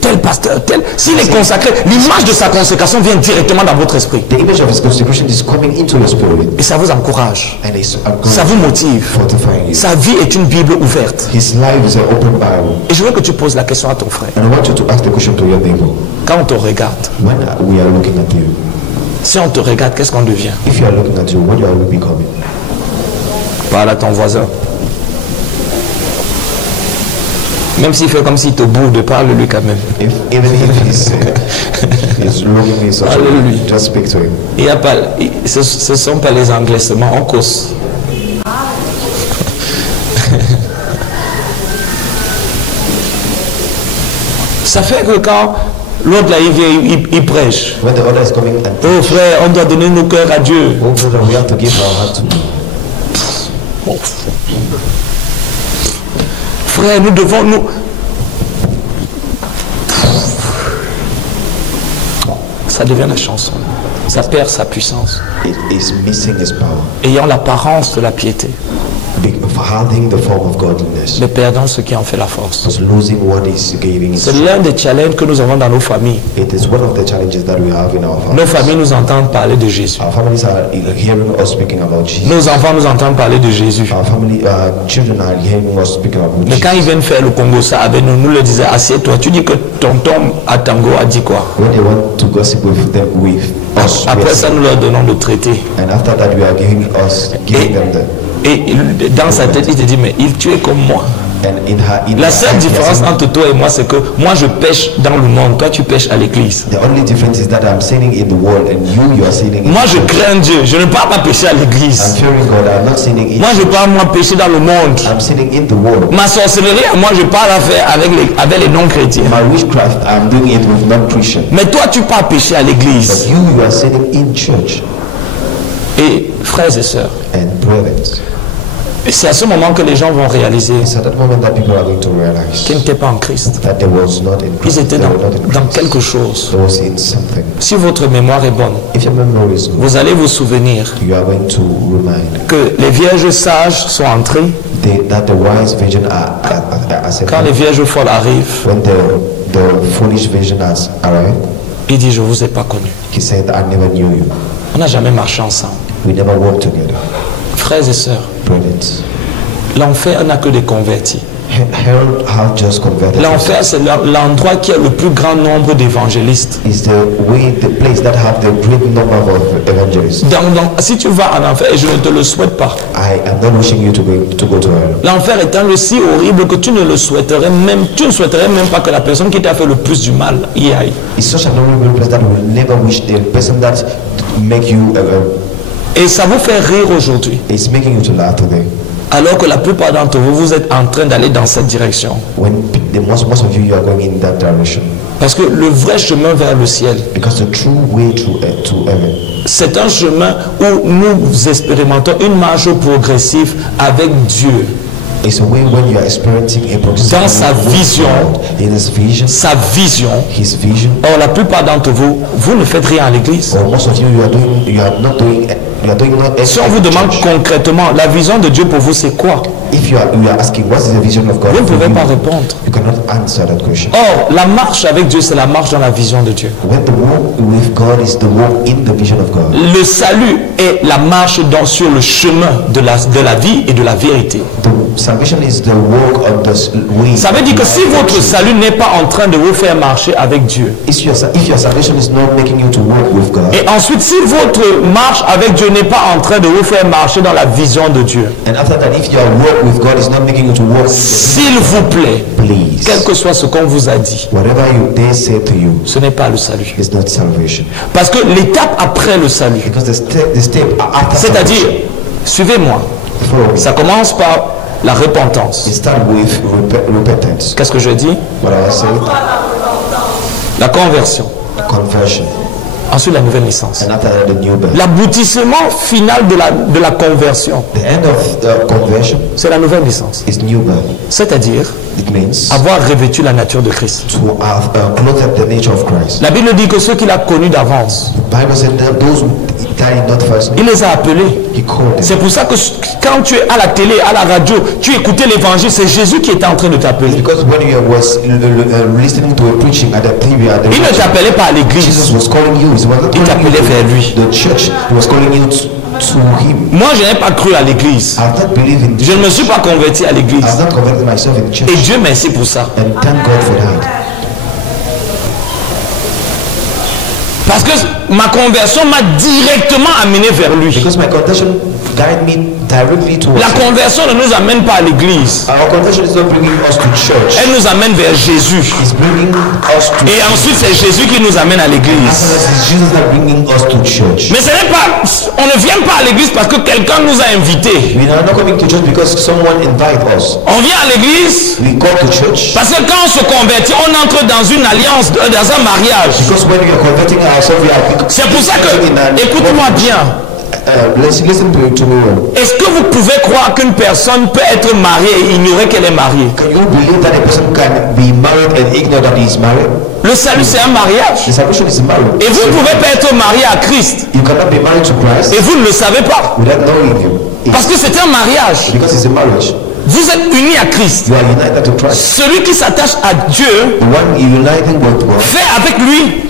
tel pasteur, tel, s'il est consacré, l'image de sa consécration vient directement dans votre esprit. the image of his consecration is coming into your spirit Et ça vous encourage, and it's ça vous motive. fortifying you. Sa vie est une Bible ouverte. His life is an open Bible. Et je veux que tu poses la question à ton frère. And I want you to ask the question to your neighbor. Quand on te regarde, When we are looking at you, si on te regarde, qu'est-ce qu'on devient? if you are looking at you, what are we becoming? Parle à ton voisin. Même s'il fait comme s'il te bourde, parle-lui quand même. Even if he's looking in such a way, just speak to him. Il y a pas, ce ne sont pas les anglais seulement, on cause. Ça fait que quand l'autre là il vient, il prêche. When the other is coming and Oh frère, on doit donner nos cœurs à Dieu. oh brother, we have to give our heart to him. Oh. Frère, nous devons nous. Ça devient la chanson. Ça perd sa puissance. It is missing his power, Ayant l'apparence de la piété, having the form of godliness, mais perdant ce qui en fait la force. was losing what is giving. C'est l'un des challenges que nous avons dans nos familles. It is one of the challenges that we have in our Nos families. familles nous entendent parler de Jésus. Our families are hearing us speaking about Jesus. Nos enfants nous entendent parler de Jésus. Our family, children are hearing us speaking about Mais quand ils Jesus. viennent faire le Congo ça avec nous, nous leur disons assieds-toi. Tu dis que tonton à Tango a dit quoi? When they want to gossip with them, with us, we Après are ça, saying- nous leur donnons le traité. and after that, we are giving them the. Et dans sa tête, il te dit, mais tu es comme moi. And in La her seule eyes, différence yes, entre toi et moi, c'est que moi, je pêche dans le monde. Toi, tu pêches à l'église. the only difference is that I'm sinning in the world and you are sinning in Moi, the je church. crains Dieu. Je ne pars pas pêcher à I'm l'église. fearing God. I'm not sinning in. Moi, je pars, moi, pêcher dans le monde. I'm sinning in the world. Ma sorcellerie, moi, je pars la faire avec les non-chrétiens. My witchcraft, I'm doing it with non-Christian. Mais toi, tu pars pêcher à But l'église. you are sinning in church. Et frères et sœurs, And brethren, c'est à ce moment que les gens vont réaliser it's at that moment that people are going to realize qu'ils n'étaient pas en Christ. that they was not in Ils Christ. étaient They were not in dans Christ. quelque chose. They was in something. Si votre mémoire est bonne, If your memory is good, vous allez vous souvenir you are going to remind que les vierges sages sont entrées. that the wise virgin are Quand les vierges folles arrivent, when the foolish virgin has arrived, il dit, je ne vous ai pas connu. he said, I never knew you. On n'a jamais marché ensemble. We never worked together. Frères et sœurs, Brilliant. l'enfer n'a que des convertis. Herod have just converted. L'enfer, c'est l'endroit qui a le plus grand nombre d'évangélistes. Is the place that have the great number of evangelists. Donc, si tu vas en enfer, et je ne te le souhaite pas, I am not wishing you to go to hell. l'enfer est un lieu si horrible que tu ne souhaiterais même pas que la personne qui t'a fait le plus du mal y aille. It's such an horrible place that you will never wish the person that make you Et ça vous fait rire aujourd'hui, is making you to laugh today. alors que la plupart d'entre vous, vous êtes en train d'aller dans cette direction. When most of you are going in that direction. Parce que le vrai chemin vers le ciel, Because the true way to heaven, c'est un chemin où nous expérimentons une marche progressive avec Dieu. it's a way when you are experiencing a progressive Dans sa with vision. God, in his vision, Sa vision. his vision. Or, la plupart d'entre vous, vous ne faites rien à l'église. Or most of you, you are doing not Si on vous demande concrètement, la vision de Dieu pour vous, c'est quoi? If you are asking what is the vision of God, vous ne for pouvez you, pas répondre. you cannot answer that question. Or, la marche avec Dieu, c'est la marche dans la vision de Dieu. When the walk with God is the walk in the vision of God. Le salut est la marche sur le chemin de la vie et de la vérité. The salvation is the walk on the way. Ça veut dire que si votre salut n'est pas en train de vous faire marcher avec Dieu, if your salvation is not making you to walk with God, et ensuite si votre marche avec Dieu n'est pas en train de vous faire marcher dans la vision de Dieu, and after that, if your walk with God is not making you to walk, s'il vous plaît, please, quel que soit ce qu'on vous a dit, whatever they say to you, ce n'est pas le salut. is not salvation. Parce que l'étape après le salut, Because the step after c'est-à-dire, salvation, suivez-moi, follow me. ça commence par la repentance. It starts with repentance. Qu'est-ce que je dis? What I said, La conversion. conversion, Ensuite la nouvelle naissance. and after that, the new birth. L'aboutissement final de la conversion, The end of the conversion c'est la nouvelle naissance. is new birth. C'est-à-dire It means avoir revêtu la nature de Christ. to have clothed the nature of Christ. La Bible dit que ceux qu'il a connus d'avance, The Bible said that those who died not first, il les a appelés. he called them. C'est pour ça que quand tu es à la télé, à la radio, tu écoutais l'évangile, c'est Jésus qui était en train de t'appeler. Because when you was listening to a preaching at the TV, at the Il ne t'appelait pas à Jesus l'église. was calling you. He was not Il calling t'appelait you vers lui. to the church. He was calling you to him. Moi, je n'ai pas cru à l'église. I've not believed in. Je ne me suis pas converti à l'église. I've not converted myself in church. Et Dieu merci pour ça. And thank God for that. Parce que ma conversion m'a directement amené vers lui. Because my conversion guided me directly towards La him. conversion ne nous amène pas à l'église. Our conversion is not bringing us to church. Elle nous amène vers Jésus. It's bringing us to. Et ensuite, c'est Jésus qui nous amène à After l'église. that, it's Jesus that bringing us to church. Mais ce n'est pas, on ne vient pas à l'église parce que quelqu'un nous a invités. We are not coming to church because someone invite us. On vient à l'église We go to church parce que quand on se convertit, on entre dans une alliance, dans un mariage. because when we are converting ourselves, we are. C'est pour ça que, écoute-moi bien, Listen to me well. est-ce que vous pouvez croire qu'une personne peut être mariée et ignorer qu'elle est mariée? Can you believe that a person can be married and ignore that he is married? Le salut, c'est un mariage. The salvation is marriage. Et vous ne pouvez pas être marié à Christ. You cannot be married to Christ Et vous ne le savez pas. without knowing him. Parce que c'est un mariage. Because it's a marriage. Vous êtes unis à Christ. You are united to Christ. Celui qui s'attache à Dieu The one uniting with God fait avec lui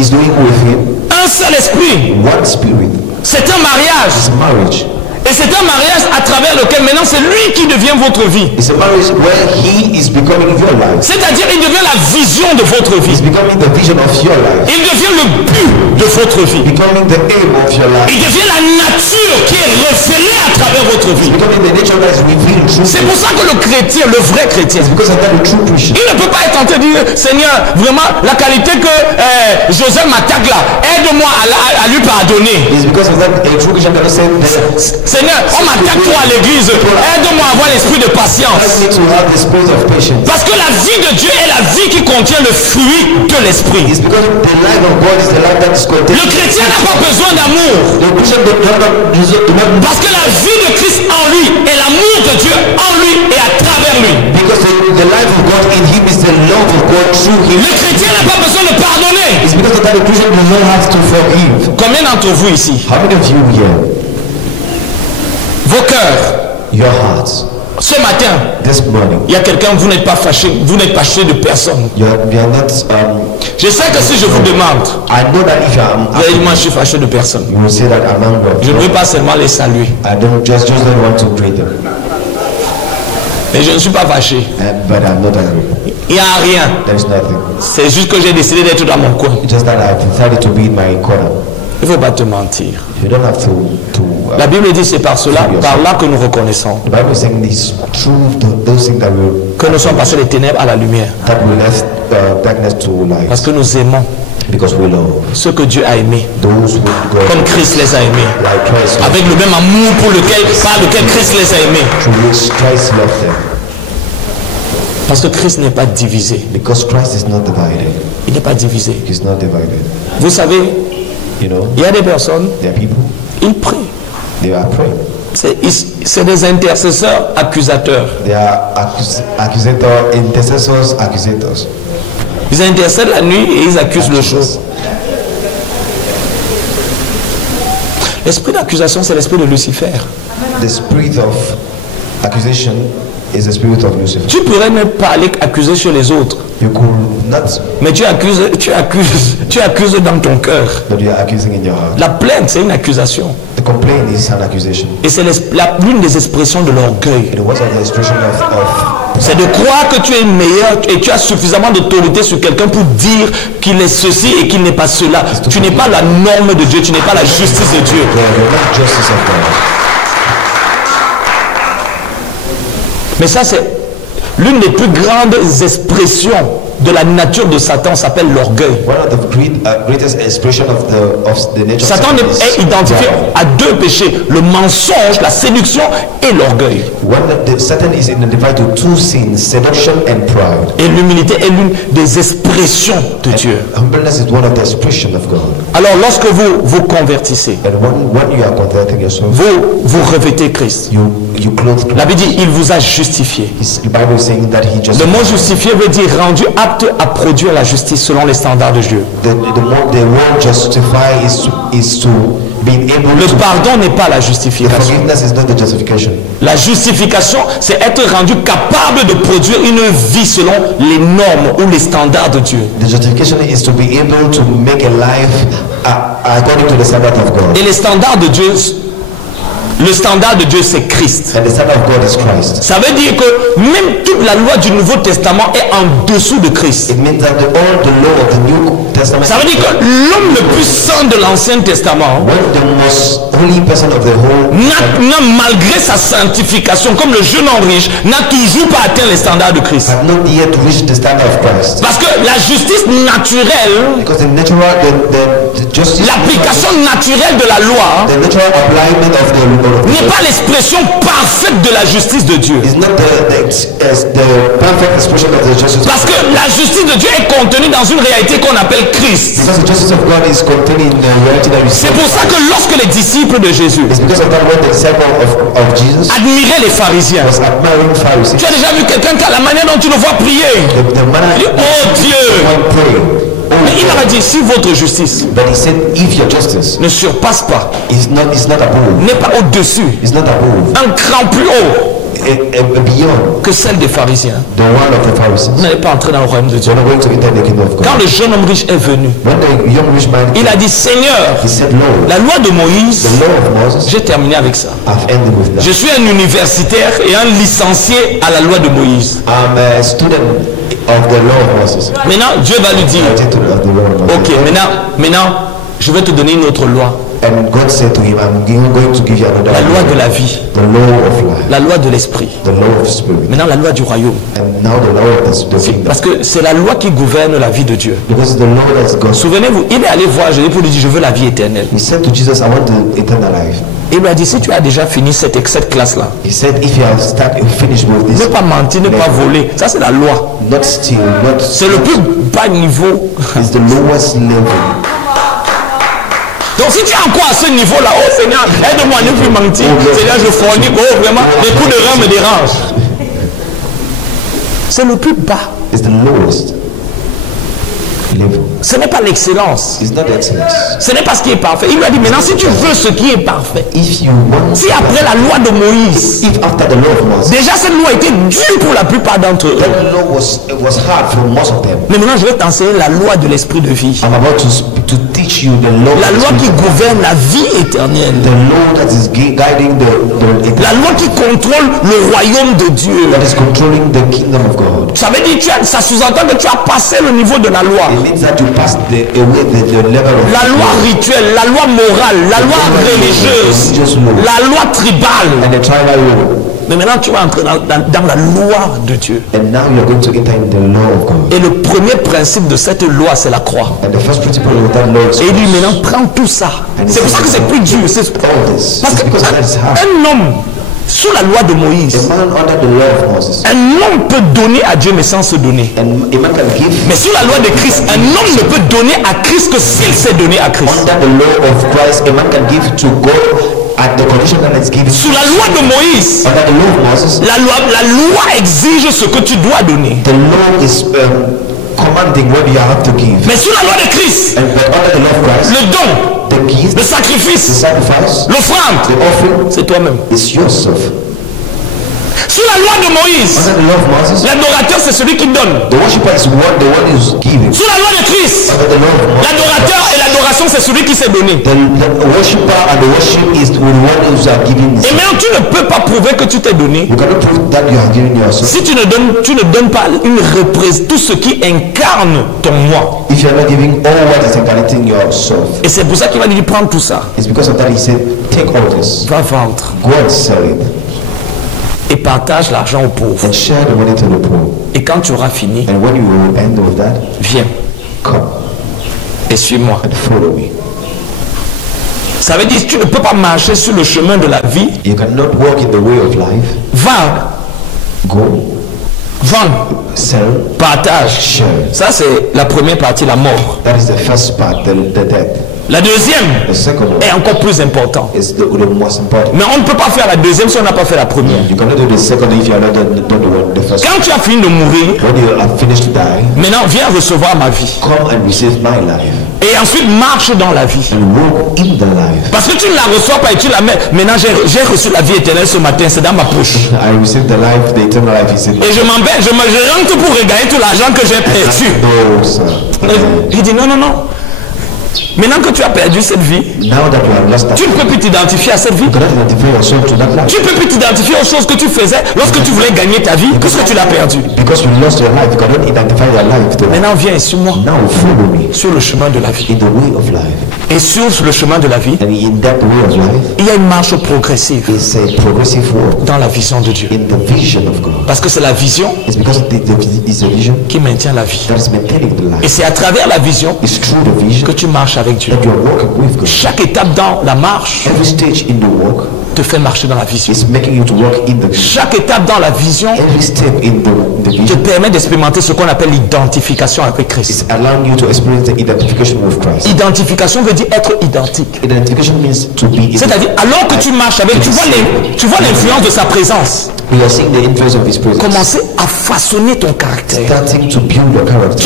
is doing with him un seul esprit. one spirit. C'est un mariage. It's marriage. Et c'est un mariage à travers lequel maintenant c'est lui qui devient votre vie. It's a marriage where he is becoming your life. C'est-à-dire il devient la vision de votre vie. He's becoming the vision of your life. Il devient le but de votre vie. Becoming the aim of your life. Il devient la nature qui est révélée à travers votre vie. Becoming the nature that is revealed through. C'est pour ça que le chrétien, le vrai chrétien, Because of that, the true Christian. il ne peut pas être en train de dire, Seigneur, vraiment, la qualité que Joseph m'attaque là, aide-moi à lui pardonner. It's because of that, a true Christian cannot say that. Seigneur, on m'attaque toi à l'église, aide-moi à avoir l'esprit de Help patience. me to have the spirit of patience. Parce que la vie de Dieu est la vie qui contient le fruit de l'esprit. It's because the life of God is the life that is contained. Le chrétien n'a pas besoin d'amour. The Christian do not Parce que la vie de Christ en lui et l'amour de Dieu en lui et à travers lui. because the life of God in him is the love of God through him. Le chrétien n'a pas besoin de pardonner. It's because of that the Christian does not have to forgive. Combien d'entre vous ici, How many of you here, vos cœurs, your hearts, ce matin, this morning, il y a quelqu'un, vous n'êtes pas fâché, vous n'êtes fâché de personne. you are not, Je sais que si je vous demande, I know that if I'm, vous allez dire, moi je suis fâché de personne. you will say that I'm angry. Je ne veux pas seulement les saluer. I don't just don't want to greet them. Mais je ne suis pas fâché. But I'm not angry. Il n'y a rien. There's nothing. C'est juste que j'ai décidé d'être dans mon coin. It's just that I've decided to be in my corner. Il ne faut pas te mentir. You don't have to La Bible dit c'est par cela, par là que nous reconnaissons the Bible is saying this through those things que nous sommes passés des ténèbres à la lumière. that will left darkness to light. Parce que nous aimons Because we love ceux que Dieu a aimés, those who God comme Christ les a aimés, like Christ loved, avec le même amour par lequel Christ les a aimés. through which Christ loved them. Parce que Christ n'est pas divisé. Because Christ is not divided. Il n'est pas divisé. He's not divided. Vous savez, You know, il y a des personnes, there are people, ils prient. they are praying. C'est des intercesseurs accusateurs. They are accusators, intercessors, accusators. Ils intercèdent la nuit et ils accusent le jour. L'esprit d'accusation, c'est l'esprit de Lucifer. The spirit of Accusation is the spirit of Lucifer. Tu pourrais même pas aller accuser sur les autres. You could not, Mais tu accuses dans ton cœur. but you are accusing in your heart. La plainte, c'est une accusation. The complaint is an accusation. Et c'est l'une des expressions de l'orgueil. It was an expression of C'est de croire que tu es meilleur et tu as suffisamment d'autorité sur quelqu'un pour dire qu'il est ceci et qu'il n'est pas cela. Tu n'es pas la norme de Dieu, tu n'es pas la justice de Dieu. you're not justice of God. Mais ça, c'est l'une des plus grandes expressions de la nature de Satan, s'appelle l'orgueil. One of the greatest expression of the nature Satan of est identifié à deux péchés, le mensonge, la séduction et l'orgueil. Satan is identified to two sins, seduction and pride. Et l'humilité est l'une des expressions de Dieu. Humbleness is one of the expression of God. Alors lorsque vous vous convertissez, And when you are converting yourself, vous revêtez Christ. you clothe Christ. La Bible dit, il vous a justifié. The Bible is saying that he just Le mot justifié veut dire rendu apte à produire la justice selon les standards de Dieu. the word justify is to being able Le to. pardon n'est pas la The justification. forgiveness is not the justification. La justification, c'est être rendu capable de produire une vie selon les normes ou les standards de Dieu. The justification is to be able to make a life according to the standard of God. Et les standards de Dieu, le standard de Dieu, c'est Christ. And the standard of God is Christ. Ça veut dire que même toute la loi du Nouveau Testament est en dessous de Christ. It means that all the law of the New Testament, Ça veut dire que l'homme le plus saint de l'Ancien Testament when the most holy person of the whole, n'a, malgré sa sanctification, comme le jeune homme riche, n'a toujours pas atteint les standards de Christ. have not yet reached the standard of Christ. Parce que la justice naturelle, Because the natural, the justice, l'application naturelle de la loi the natural alignment of the law n'est pas l'expression parfaite de la justice de Dieu. is not the perfect expression of the justice. Parce que la justice de Dieu est contenue dans une réalité qu'on appelle Christ. Because the justice of God is contained in the reality that we see. C'est pour ça que lorsque les disciples de Jésus It's because of that when the disciple of Jesus admiraient les pharisiens, was admiring Pharisees. tu as déjà vu quelqu'un qui a la manière dont tu le vois prier. The man Il dit, oh Dieu! one pray. Mais il leur a dit, si votre justice But he said, if your justice ne surpasse pas, is not above, n'est pas au-dessus, is not above, un cran plus haut beyond que celle des pharisiens, the one of the Pharisees, vous n'allez pas entrer dans le royaume de Dieu. you're not going to enter the kingdom of Quand God. le jeune homme riche est venu, When the young rich man il a dit, Seigneur, he said, Lord, la loi de Moïse, the law of Moses, j'ai terminé avec ça. I've ended with Je that. suis un universitaire et un licencié à la loi de Moïse. I'm a student of the law of Moses. Maintenant, Dieu va lui dire, I did of the law of Moses. ok, maintenant, je vais te donner une autre loi. And God said to him, I'm going to give you another La loi de law, la vie, the law of life, la loi de l'esprit. the law of spirit, Maintenant, la loi du royaume. and now the law of the kingdom. Parce que c'est la loi qui gouverne la vie de Dieu. Because it's the law that's God. Souvenez-vous, il est allé voir Jésus pour lui dire, je veux la vie éternelle. He said to Jesus, I want the eternal life. Il lui a dit, si tu as déjà fini cette classe-là, He said, if you have finished with ne this, pas mentir, ne pas voler. Ça, c'est la loi. not steal, not C'est le plus bas niveau. it's the lowest level. Donc si tu es encore à ce niveau-là, oh Seigneur, aide-moi à ne plus mentir. Seigneur, je fornique, oh vraiment, les coups de rein me dérangent. C'est le plus bas. It's the lowest level. Ce n'est pas l'excellence. It's not excellence. Ce n'est pas ce qui est parfait. Il lui a dit, maintenant, si tu veux ce qui est parfait, If you want, si après la loi de Moïse, if after the law of Moses, déjà cette loi était dure pour la plupart d'entre eux. that law was hard for most of them. Mais maintenant, je vais t'enseigner la loi de l'esprit de vie. I'm about to teach you the law. La loi qui gouverne la vie éternelle. The law that is guiding the La loi qui contrôle le royaume de Dieu. that is controlling the kingdom of God. Ça veut dire que ça sous-entend que tu as passé le niveau de la loi. It means that you pass the level of La loi rituelle, la loi morale, la loi religieuse, la loi tribale. and the tribal law. Mais maintenant tu vas entrer dans la loi de Dieu. And now you're going to enter in the law of God. Et le premier principe de cette loi, c'est la croix. And the first principle of that law is Et il dit maintenant prends tout ça. C'est pour ça que c'est plus dur. all this. Parce It's because that is hard. qu'un homme, sous la loi de Moïse, A man under the law of Moses, un homme peut donner à Dieu mais sans se donner. and a man can give Mais sous la loi de Christ, un homme ne peut donner à Christ que s'il s'est donné à Christ. under the law of Christ. A man can give to God at the condition that it's given. Sous la loi de Moïse, Under the law of Moses, la loi exige ce que tu dois donner. the law is commanding what you have to give. Mais sous la loi de Christ, But under the law of Christ, le don, the gift, le the sacrifice, sacrifice, l'offrande, the offering c'est toi-même. is yourself. de Moïse, Under the law of Moses, l'adorateur c'est celui qui donne. the worshipper is the one who's giving. Sous la loi de Christ, Under the law of Moses, l'adorateur et l'adoration c'est celui qui s'est donné. the worshipper and the worship is the one who's giving. Et maintenant tu ne peux pas prouver que tu t'es donné You cannot prove that you are giving yourself si tu ne donnes pas une représentation, tout ce qui incarne ton moi. if you are not giving all what is incarnating yourself. Et c'est pour ça qu'il va lui dire prendre tout ça, It's because of that he said, take all this, va vendre go and sell it, et partage l'argent aux pauvres. and share the money to the poor. Et quand tu auras fini, And when you will end with that, viens come et suis-moi. and follow me. Ça veut dire que tu ne peux pas marcher sur le chemin de la vie. You cannot walk in the way of life. Va, Go, vends, sell, partage. share. Ça c'est la première partie, la mort. That is the first part, the death. La deuxième The second one est encore plus importante. is the most important. Mais on ne peut pas faire la deuxième si on n'a pas fait la première. You cannot do the second if you are not done the first. Quand tu as fini de mourir, When you are finished to die, maintenant viens recevoir ma vie. come and receive my life Et ensuite marche dans la vie. and walk in the life. Parce que tu ne la reçois pas et tu la mets. Maintenant j'ai reçu la vie éternelle ce matin, c'est dans ma poche. I received the life, the eternal life is in Et je m'embête, je rentre pour regagner tout l'argent que j'ai perdu. No, sir. Il dit non, non, non. Maintenant que tu as perdu cette vie, Now that you have lost that, tu ne peux plus t'identifier à cette vie. you cannot identify yourself to that life. Tu ne peux plus t'identifier aux choses que tu faisais lorsque tu voulais gagner ta vie, puisque tu l'as perdu. Because you lost your life, you cannot identify your life to that. Maintenant viens et suis-moi Now follow me sur le chemin de la vie. in the way of life. Et sur le chemin de la vie, And in that way of life, il y a une marche progressive it's a progressive walk dans la vision de Dieu. in the vision of God. Parce que c'est la vision It's because it's a vision qui maintient la vie. that is maintaining the Et life. c'est à travers la vision It's through the vision que tu marches avec Dieu. that you are walking with God. Chaque étape dans la marche Every stage in the walk te fait marcher dans la vision. is making you to walk in the vision. Chaque étape dans la vision Every step in the te vision permet d'expérimenter ce qu'on appelle l'identification avec Christ. is allowing you to experience the identification with Christ. Identification veut dire être identique. Identification means to be. C'est-à-dire, alors que tu marches avec, tu vois l'influence de sa présence. We are seeing the influence of His presence. Commencer à façonner ton caractère. Starting to build your character.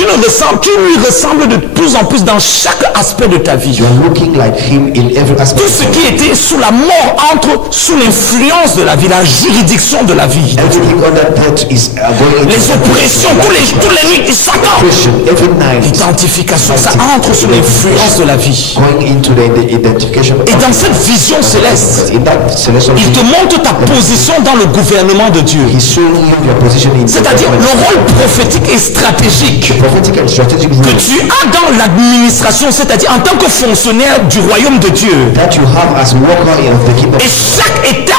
Tu lui ressembles de plus en plus dans chaque aspect de ta vie. You are looking like Him in every aspect. Tout ce qui était sous la mort entre sous l'influence de la vie, la juridiction de la vie. Everything under that is going into Les oppressions, tous les nuits, Satan. oppression. Every night L'identification, ça entre sous l'influence de la vie. going into the identification. Et dans cette vision céleste, In that celestial il te vision, montre ta position dans le gouvernement de Dieu. He's showing you your position in the C'est-à-dire le rôle prophétique et stratégique prophetic and strategic que role tu as dans l'administration, c'est-à-dire en tant que fonctionnaire du royaume de Dieu. that you have as worker of the kingdom. Et chaque étape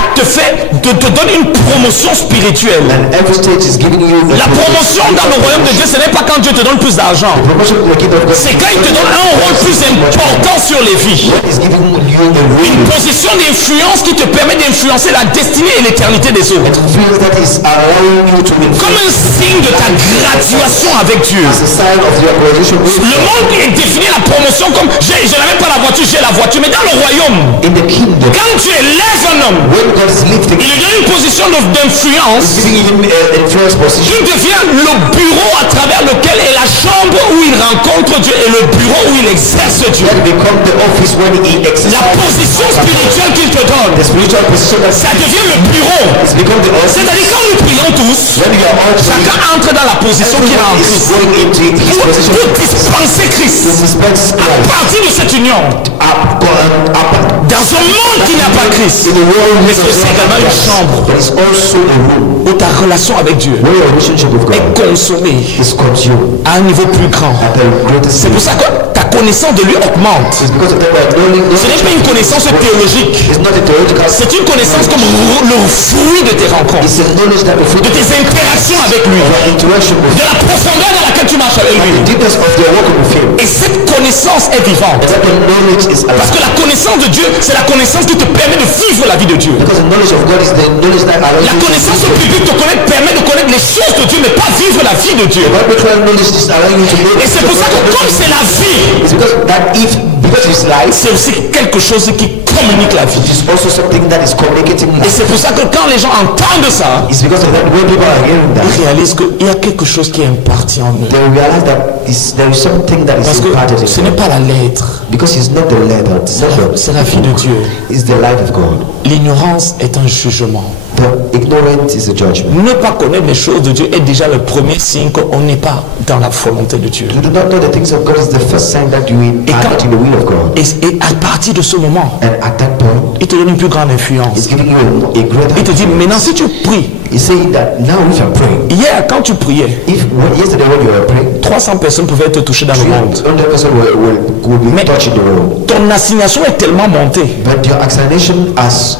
te donne une promotion spirituelle. And every stage is giving you La promotion dans le royaume de Dieu, ce n'est pas quand Dieu te donne plus d'argent. promotion in the kingdom of God. C'est quand il te donne un rôle plus important sur les vies. Is giving you the Une real position d'influence qui te permet d'influencer la destinée et l'éternité des autres. influence that is allowing you to Comme un signe de ta graduation avec Dieu. as a sign of your position Le monde est défini la promotion comme je n'avais pas la voiture, j'ai la voiture. Mais dans le royaume, in the kingdom. quand tu élèves un homme, When God is lifting, il lui donne une position d'influence giving him an influence position, qui devient le bureau à travers lequel est la chambre où il rencontre Dieu et le bureau où il exerce Dieu. that become the office when he La exercises position spirituelle qu'il te donne, the spiritual position that ça devient le bureau. has become the office. C'est-à-dire quand nous prions tous, When you are all chacun entre dans la position qu'il a en everyone is Christ going into his position pour dispenser Christ. to dispense À Christ partir de cette union, up dans un monde qui n'a pas Christ, in the world mais c'est également une chambre but it's also a room où ta relation avec Dieu where your relationship with est God consommée is consumed à un niveau plus grand. at the greatest C'est pour ça que ta connaissance de lui augmente. It's because of that we are knowing Ce n'est pas une connaissance théologique, it's not a theoretical c'est une connaissance comme le fruit de tes rencontres, it's a knowledge that the fruit de tes interactions avec lui, of your interaction with de la profondeur dans laquelle tu marches avec the lui. deepness of their walk with him. Et cette connaissance est vivante. That the knowledge is Parce alive. que la connaissance de Dieu, c'est la connaissance qui te permet de vivre la vie de Dieu. Because the knowledge of God is the knowledge that allows La you connaissance biblique te permet de connaître les choses de Dieu, mais pas vivre la vie de Dieu. biblical knowledge is allowing you to know. Et c'est pour ça que comme c'est la vie, It's because it's life, c'est aussi quelque chose qui communique la vie. it's also something that is communicating Et life. c'est pour ça que quand les gens entendent ça, It's because of that when people are hearing that, ils réalisent qu'il y a quelque chose qui est imparti en eux. they realize that there is something that Parce is imparted que ce in n'est them. pas la lettre, Because it's not the letter, it's not c'est la vie de Dieu. it's the life of God. L'ignorance est un jugement. The ignorance is a judgment. Ne pas connaître les choses de Dieu est déjà le premier signe qu'on n'est pas dans la volonté de Dieu. You do not know the things of God is the first sign that you are not in the will of God. Et à partir de ce moment, And at that point, il te donne une plus grande influence. it's giving you a greater Il te dit, maintenant si tu pries, He said that now if you're praying, hier quand tu priais, yesterday when you were praying, 300 personnes pouvaient être touchées dans le monde. 100 person will be touching the world. Ton assignation est tellement montée. But your acceleration has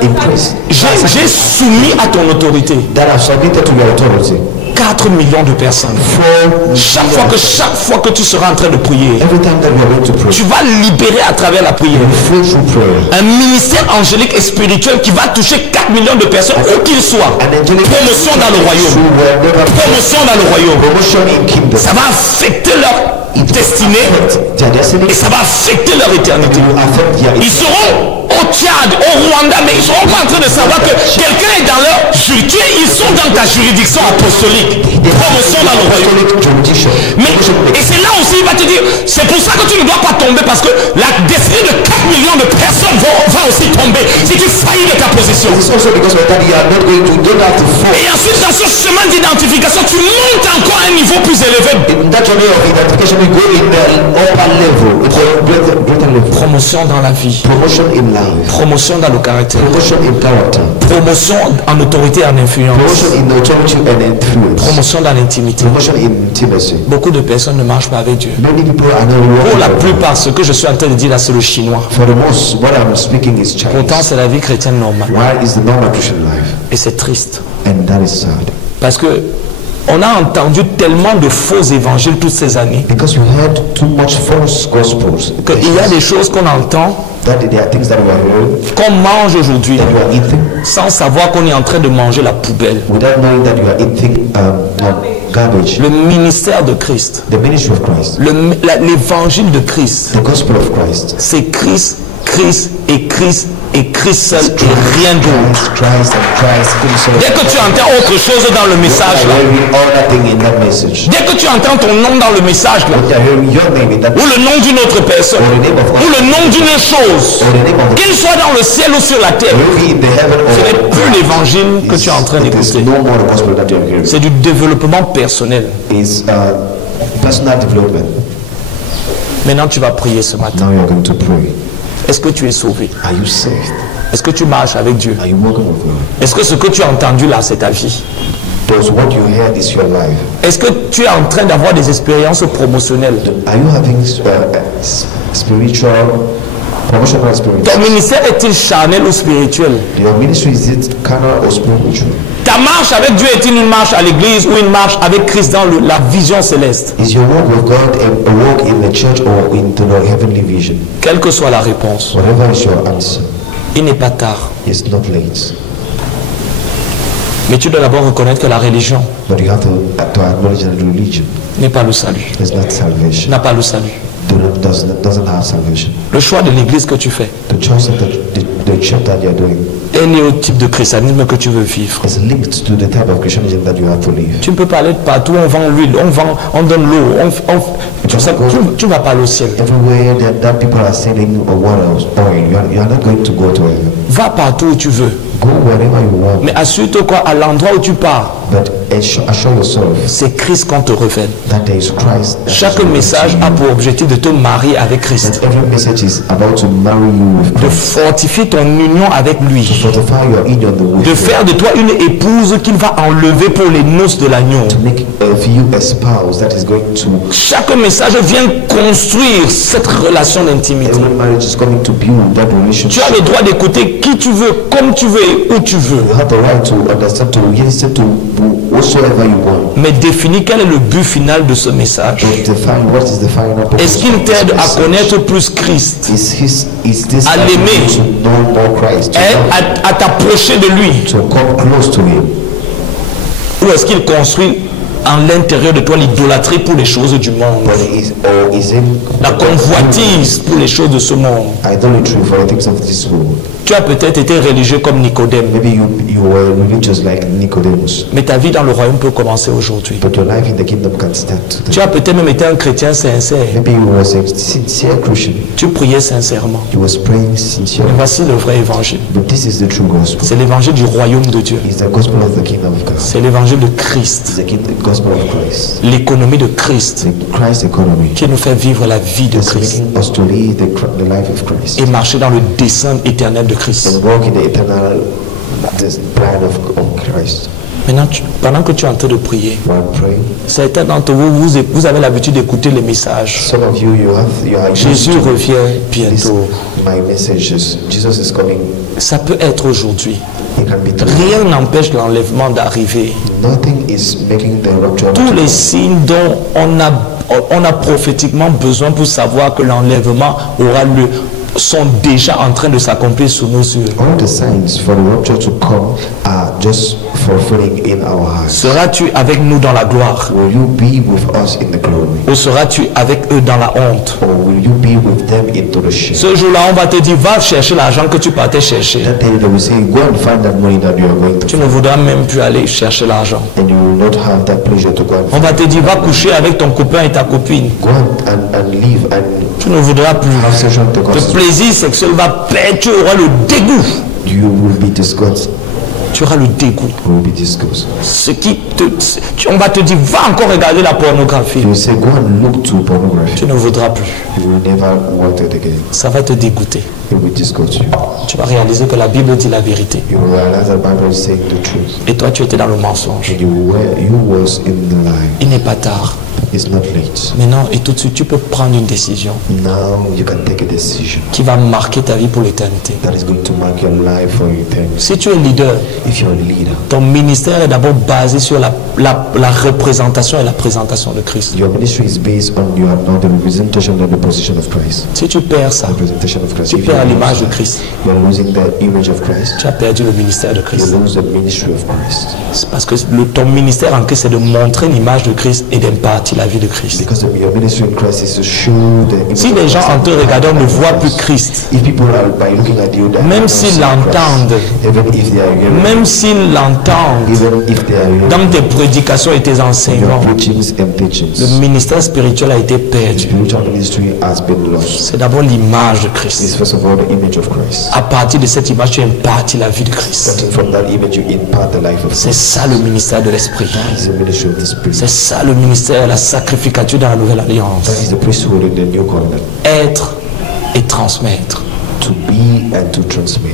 increased. J'ai soumis à ton autorité That have submitted to your authority. 4 millions de personnes. Chaque fois que tu seras en train de prier, Every time that you are going to pray, tu vas libérer à travers la prière flow through prayer. un ministère angélique et spirituel qui va toucher 4 millions de personnes où qu'ils soient. Promotion dans le royaume. Promotion dans le royaume. Promotion in kingdom. Ça va affecter leur destinée Their destiny et ça va affecter leur éternité. will affect their Ils seront au Tchad, au Rwanda, mais ils seront pas en train de savoir que quelqu'un est dans leur juridiction. Ils sont dans ta juridiction apostolique. Promotion dans le royaume. jurisdiction. Et c'est là aussi il va te dire, c'est pour ça que tu ne dois pas tomber, parce que la destinée de 4 millions de personnes va aussi tomber si tu faillis de ta position. It's also because of that you are not going to don't have to fall. Et ensuite dans ce chemin d'identification, tu montes encore à un niveau plus élevé. In that journey of identification, we go in the upper level, greater level. Promotion dans la vie. Promotion in life. Promotion dans le caractère. Promotion in character. Promotion en autorité et en influence. Promotion in authority and influence. Promotion dans l'intimité. Promotion in intimacy. Beaucoup de personnes ne marchent pas avec Dieu. Many people are not Pour la walking. plupart, ce que je suis en train de dire là, c'est le chinois. For the most, what I'm speaking is Chinese. Pourtant, c'est la vie chrétienne normale. Why is the normal Christian life? Et c'est triste. And that is sad. Parce que on a entendu tellement de faux évangiles toutes ces années Because we heard too much false gospels. qu'il y a des choses qu'on entend, That there are things that we are hearing, qu'on mange aujourd'hui, that we are eating, sans savoir qu'on est en train de manger la poubelle. without knowing that you are eating garbage. Le ministère de Christ, The ministry of Christ, l'évangile de Christ, the gospel of Christ. c'est Christ, Christ et Christ et Christ seul et rien d'autre. Christ and Christ himself. Dès que tu entends autre chose dans le message là, Hearing all that thing in that message. dès que tu entends ton nom dans le message là, They are hearing your name in that ou le nom d'une autre personne, or the name of ou le nom d'une chose, or the name of qu'il soit dans le ciel ou sur la terre, maybe in the heaven ce n'est or plus l'évangile que tu es en train it is d'écouter. no more the gospel that you are hearing. C'est du développement personnel. It's personal development. Maintenant, tu vas prier ce matin. Now you are going to pray. Est-ce que tu es sauvé? Are you saved? Est-ce que tu marches avec Dieu? Are you walking with God? Est-ce que ce que tu as entendu là, c'est ta vie? Does what you heard is your life? Est-ce que tu es en train d'avoir des expériences promotionnelles? Are you having spiritual, promotional experience? Ton ministère est-il charnel ou spirituel? Your ministry, is it carnal or spiritual? Ta marche avec Dieu est-il une marche à l'église ou une marche avec Christ dans la vision céleste? Is your walk with God a walk in the church or in the heavenly vision? Quelle que soit la réponse, Whatever is your answer, il n'est pas tard. it's not late. Mais tu dois d'abord reconnaître que la religion But you have to acknowledge that religion n'est pas le salut, is not salvation. n'a pas le salut. Doesn't have salvation. Le choix de l'église que tu fais The choice of the church that you're doing est lié au type de christianisme que tu veux vivre. is linked to the type of Christianism that you have to live. Tu ne peux pas aller de partout, on vend l'huile, on donne l'eau, tu ne vas pas aller au ciel. Everywhere that people are selling oil, you are not going to go to heaven. Va partout où tu veux. Go wherever you want, Mais assure-toi quoi, à l'endroit où tu pars, but assure yourself c'est Christ qu'on te révèle. that there is Christ. Chaque message a pour objectif de te marier avec Christ, That every message is about to marry you with de Christ, fortifier ton union avec lui, fortify your union with de Him, faire de toi une épouse qu'il va enlever pour les noces de l'agneau. make of you a spouse that is going to. Chaque message vient construire cette relation d'intimité. Every marriage is coming to build that Tu relationship. as le droit d'écouter qui tu veux, comme tu veux et où tu veux. You have the right to understand, to listen to whatsoever you want. Mais définis quel est le but final de ce message. But define what is the final purpose. Est-ce qu'il of this t'aide à message. connaître plus Christ, Is this à helping l'aimer, you to know more Christ, à t'approcher de lui? to come close to Him? Ou est-ce qu'il construit en l'intérieur de toi l'idolâtrie pour les choses du monde, Or is it la convoitise pour les choses de ce monde? idolatry for the things of this world? Tu as peut-être été religieux comme Nicodème, Maybe you were religious like Nicodemus, mais ta vie dans le royaume peut commencer aujourd'hui. but your life in the kingdom can start today. Tu as peut-être même été un chrétien sincère. Maybe you was a sincere Christian. Tu priais sincèrement. You was praying Mais sincerely. voici le vrai évangile. But this is the true gospel. C'est l'évangile du royaume de Dieu. It's the gospel of the kingdom of God. C'est l'évangile de Christ. It's the gospel of Christ. L'économie de Christ The Christ economy. qui nous fait vivre la vie de It's Christ making us to live the life of Christ. et marcher dans le dessein éternel de Christ. And walk in the eternal plan of Christ. Maintenant, pendant que tu es en train de prier, While praying, certains d'entre vous, vous avez l'habitude d'écouter les messages. some of you are Jésus revient bientôt. my messages. Jesus is coming. Ça peut être aujourd'hui. It can be true. Rien n'empêche l'enlèvement d'arriver. Nothing is making the rapture. Tous les signes dont on a prophétiquement besoin pour savoir que l'enlèvement aura lieu sont déjà en train de s'accomplir sous nos yeux. All the signs for the rapture to come are just fulfilling in our hearts. Seras-tu avec nous dans la gloire Will you be with us in the glory? ou seras-tu avec eux dans la honte? Or will you be with them into the shame? Ce jour-là, on va te dire, va chercher l'argent que tu partais chercher. That day they will say, go and find that money that you are going to Tu ne voudras même plus aller chercher l'argent. and you will not have that pleasure to go and On va te dire, va coucher avec ton copain et ta copine. go and live and Tu ne voudras plus. have sexual Le intercourse. plaisir sexuel va perdre, tu auras le dégoût. You will be disgusted. Tu auras le dégoût. You will be disgusted. On va te dire, va encore regarder la pornographie. You will say, go and look to pornography. Tu ne voudras plus. You will never want it again. Ça va te dégoûter. It will disgust you. Tu vas réaliser que la Bible dit la vérité. You will realize that the Bible is saying the truth. Et toi, tu étais dans le mensonge. And you was in the lie. Il n'est pas tard. It's not late. Maintenant, et tout de suite, tu peux prendre une décision Now you can take a decision qui va marquer ta vie pour l'éternité. that is going to mark your life for eternity. Si tu es leader, If you're a leader, ton ministère est d'abord basé sur la représentation et la présentation de Christ. your ministry is based on your now the representation and the position of Christ. Si tu perds ça, Representation of Christ. tu If you perds lose l'image de that, Christ. you're losing the image of Christ. Tu as perdu le ministère de You Christ. lose the ministry of Christ. C'est parce que ton ministère en Christ, c'est de montrer l'image de Christ et d'impartir la vie de Christ. Because your ministry in Christ is to show the image Si of les gens Christ en te and regardant ne Christ. voient plus Christ, If people are by looking at you, they même don't s'ils see l'entendent, Christ. Even if they are hearing, même s'ils l'entendent even if they are hearing dans tes prédications et tes your enseignements, preachings and le teachings, ministère spirituel a été perdu. spiritual ministry has been lost. C'est d'abord l'image de It's Christ. first of all the image of Christ. À partir de cette image, tu impartis la vie de Christ. Starting from that image, you impart the life of C'est Christ. ça le ministère de l'Esprit. That is the ministry of the Spirit. C'est ça le ministère, la sacrificature dans la nouvelle alliance. That is the priesthood in the new covenant. Être et transmettre. To be and to transmit.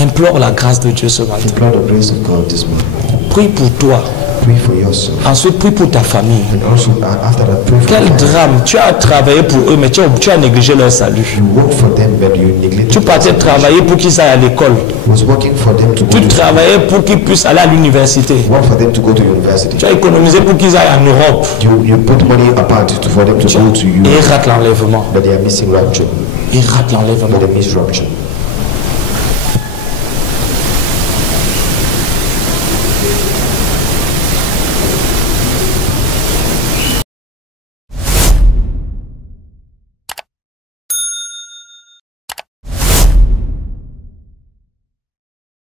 Implore la grâce de Dieu ce matin. Implore the grace of God this morning. Prie pour toi. Pray for yourself. Ensuite, prie pour ta famille. And also, after that, pray for Quel them. drame. Tu as travaillé pour eux, mais tu as négligé leur salut. You work for them, but you neglect Tu partais travailler pour qu'ils aillent à l'école. was working for them to go Tu to travaillais pour qu'ils puissent aller à l'université. work for them to go to university. Tu as économisé pour qu'ils aillent en Europe. You put money apart for them to go to Et ils Europe, ratent l'enlèvement. but they are missing rapture. Ils ratent l'enlèvement. But they miss rapture.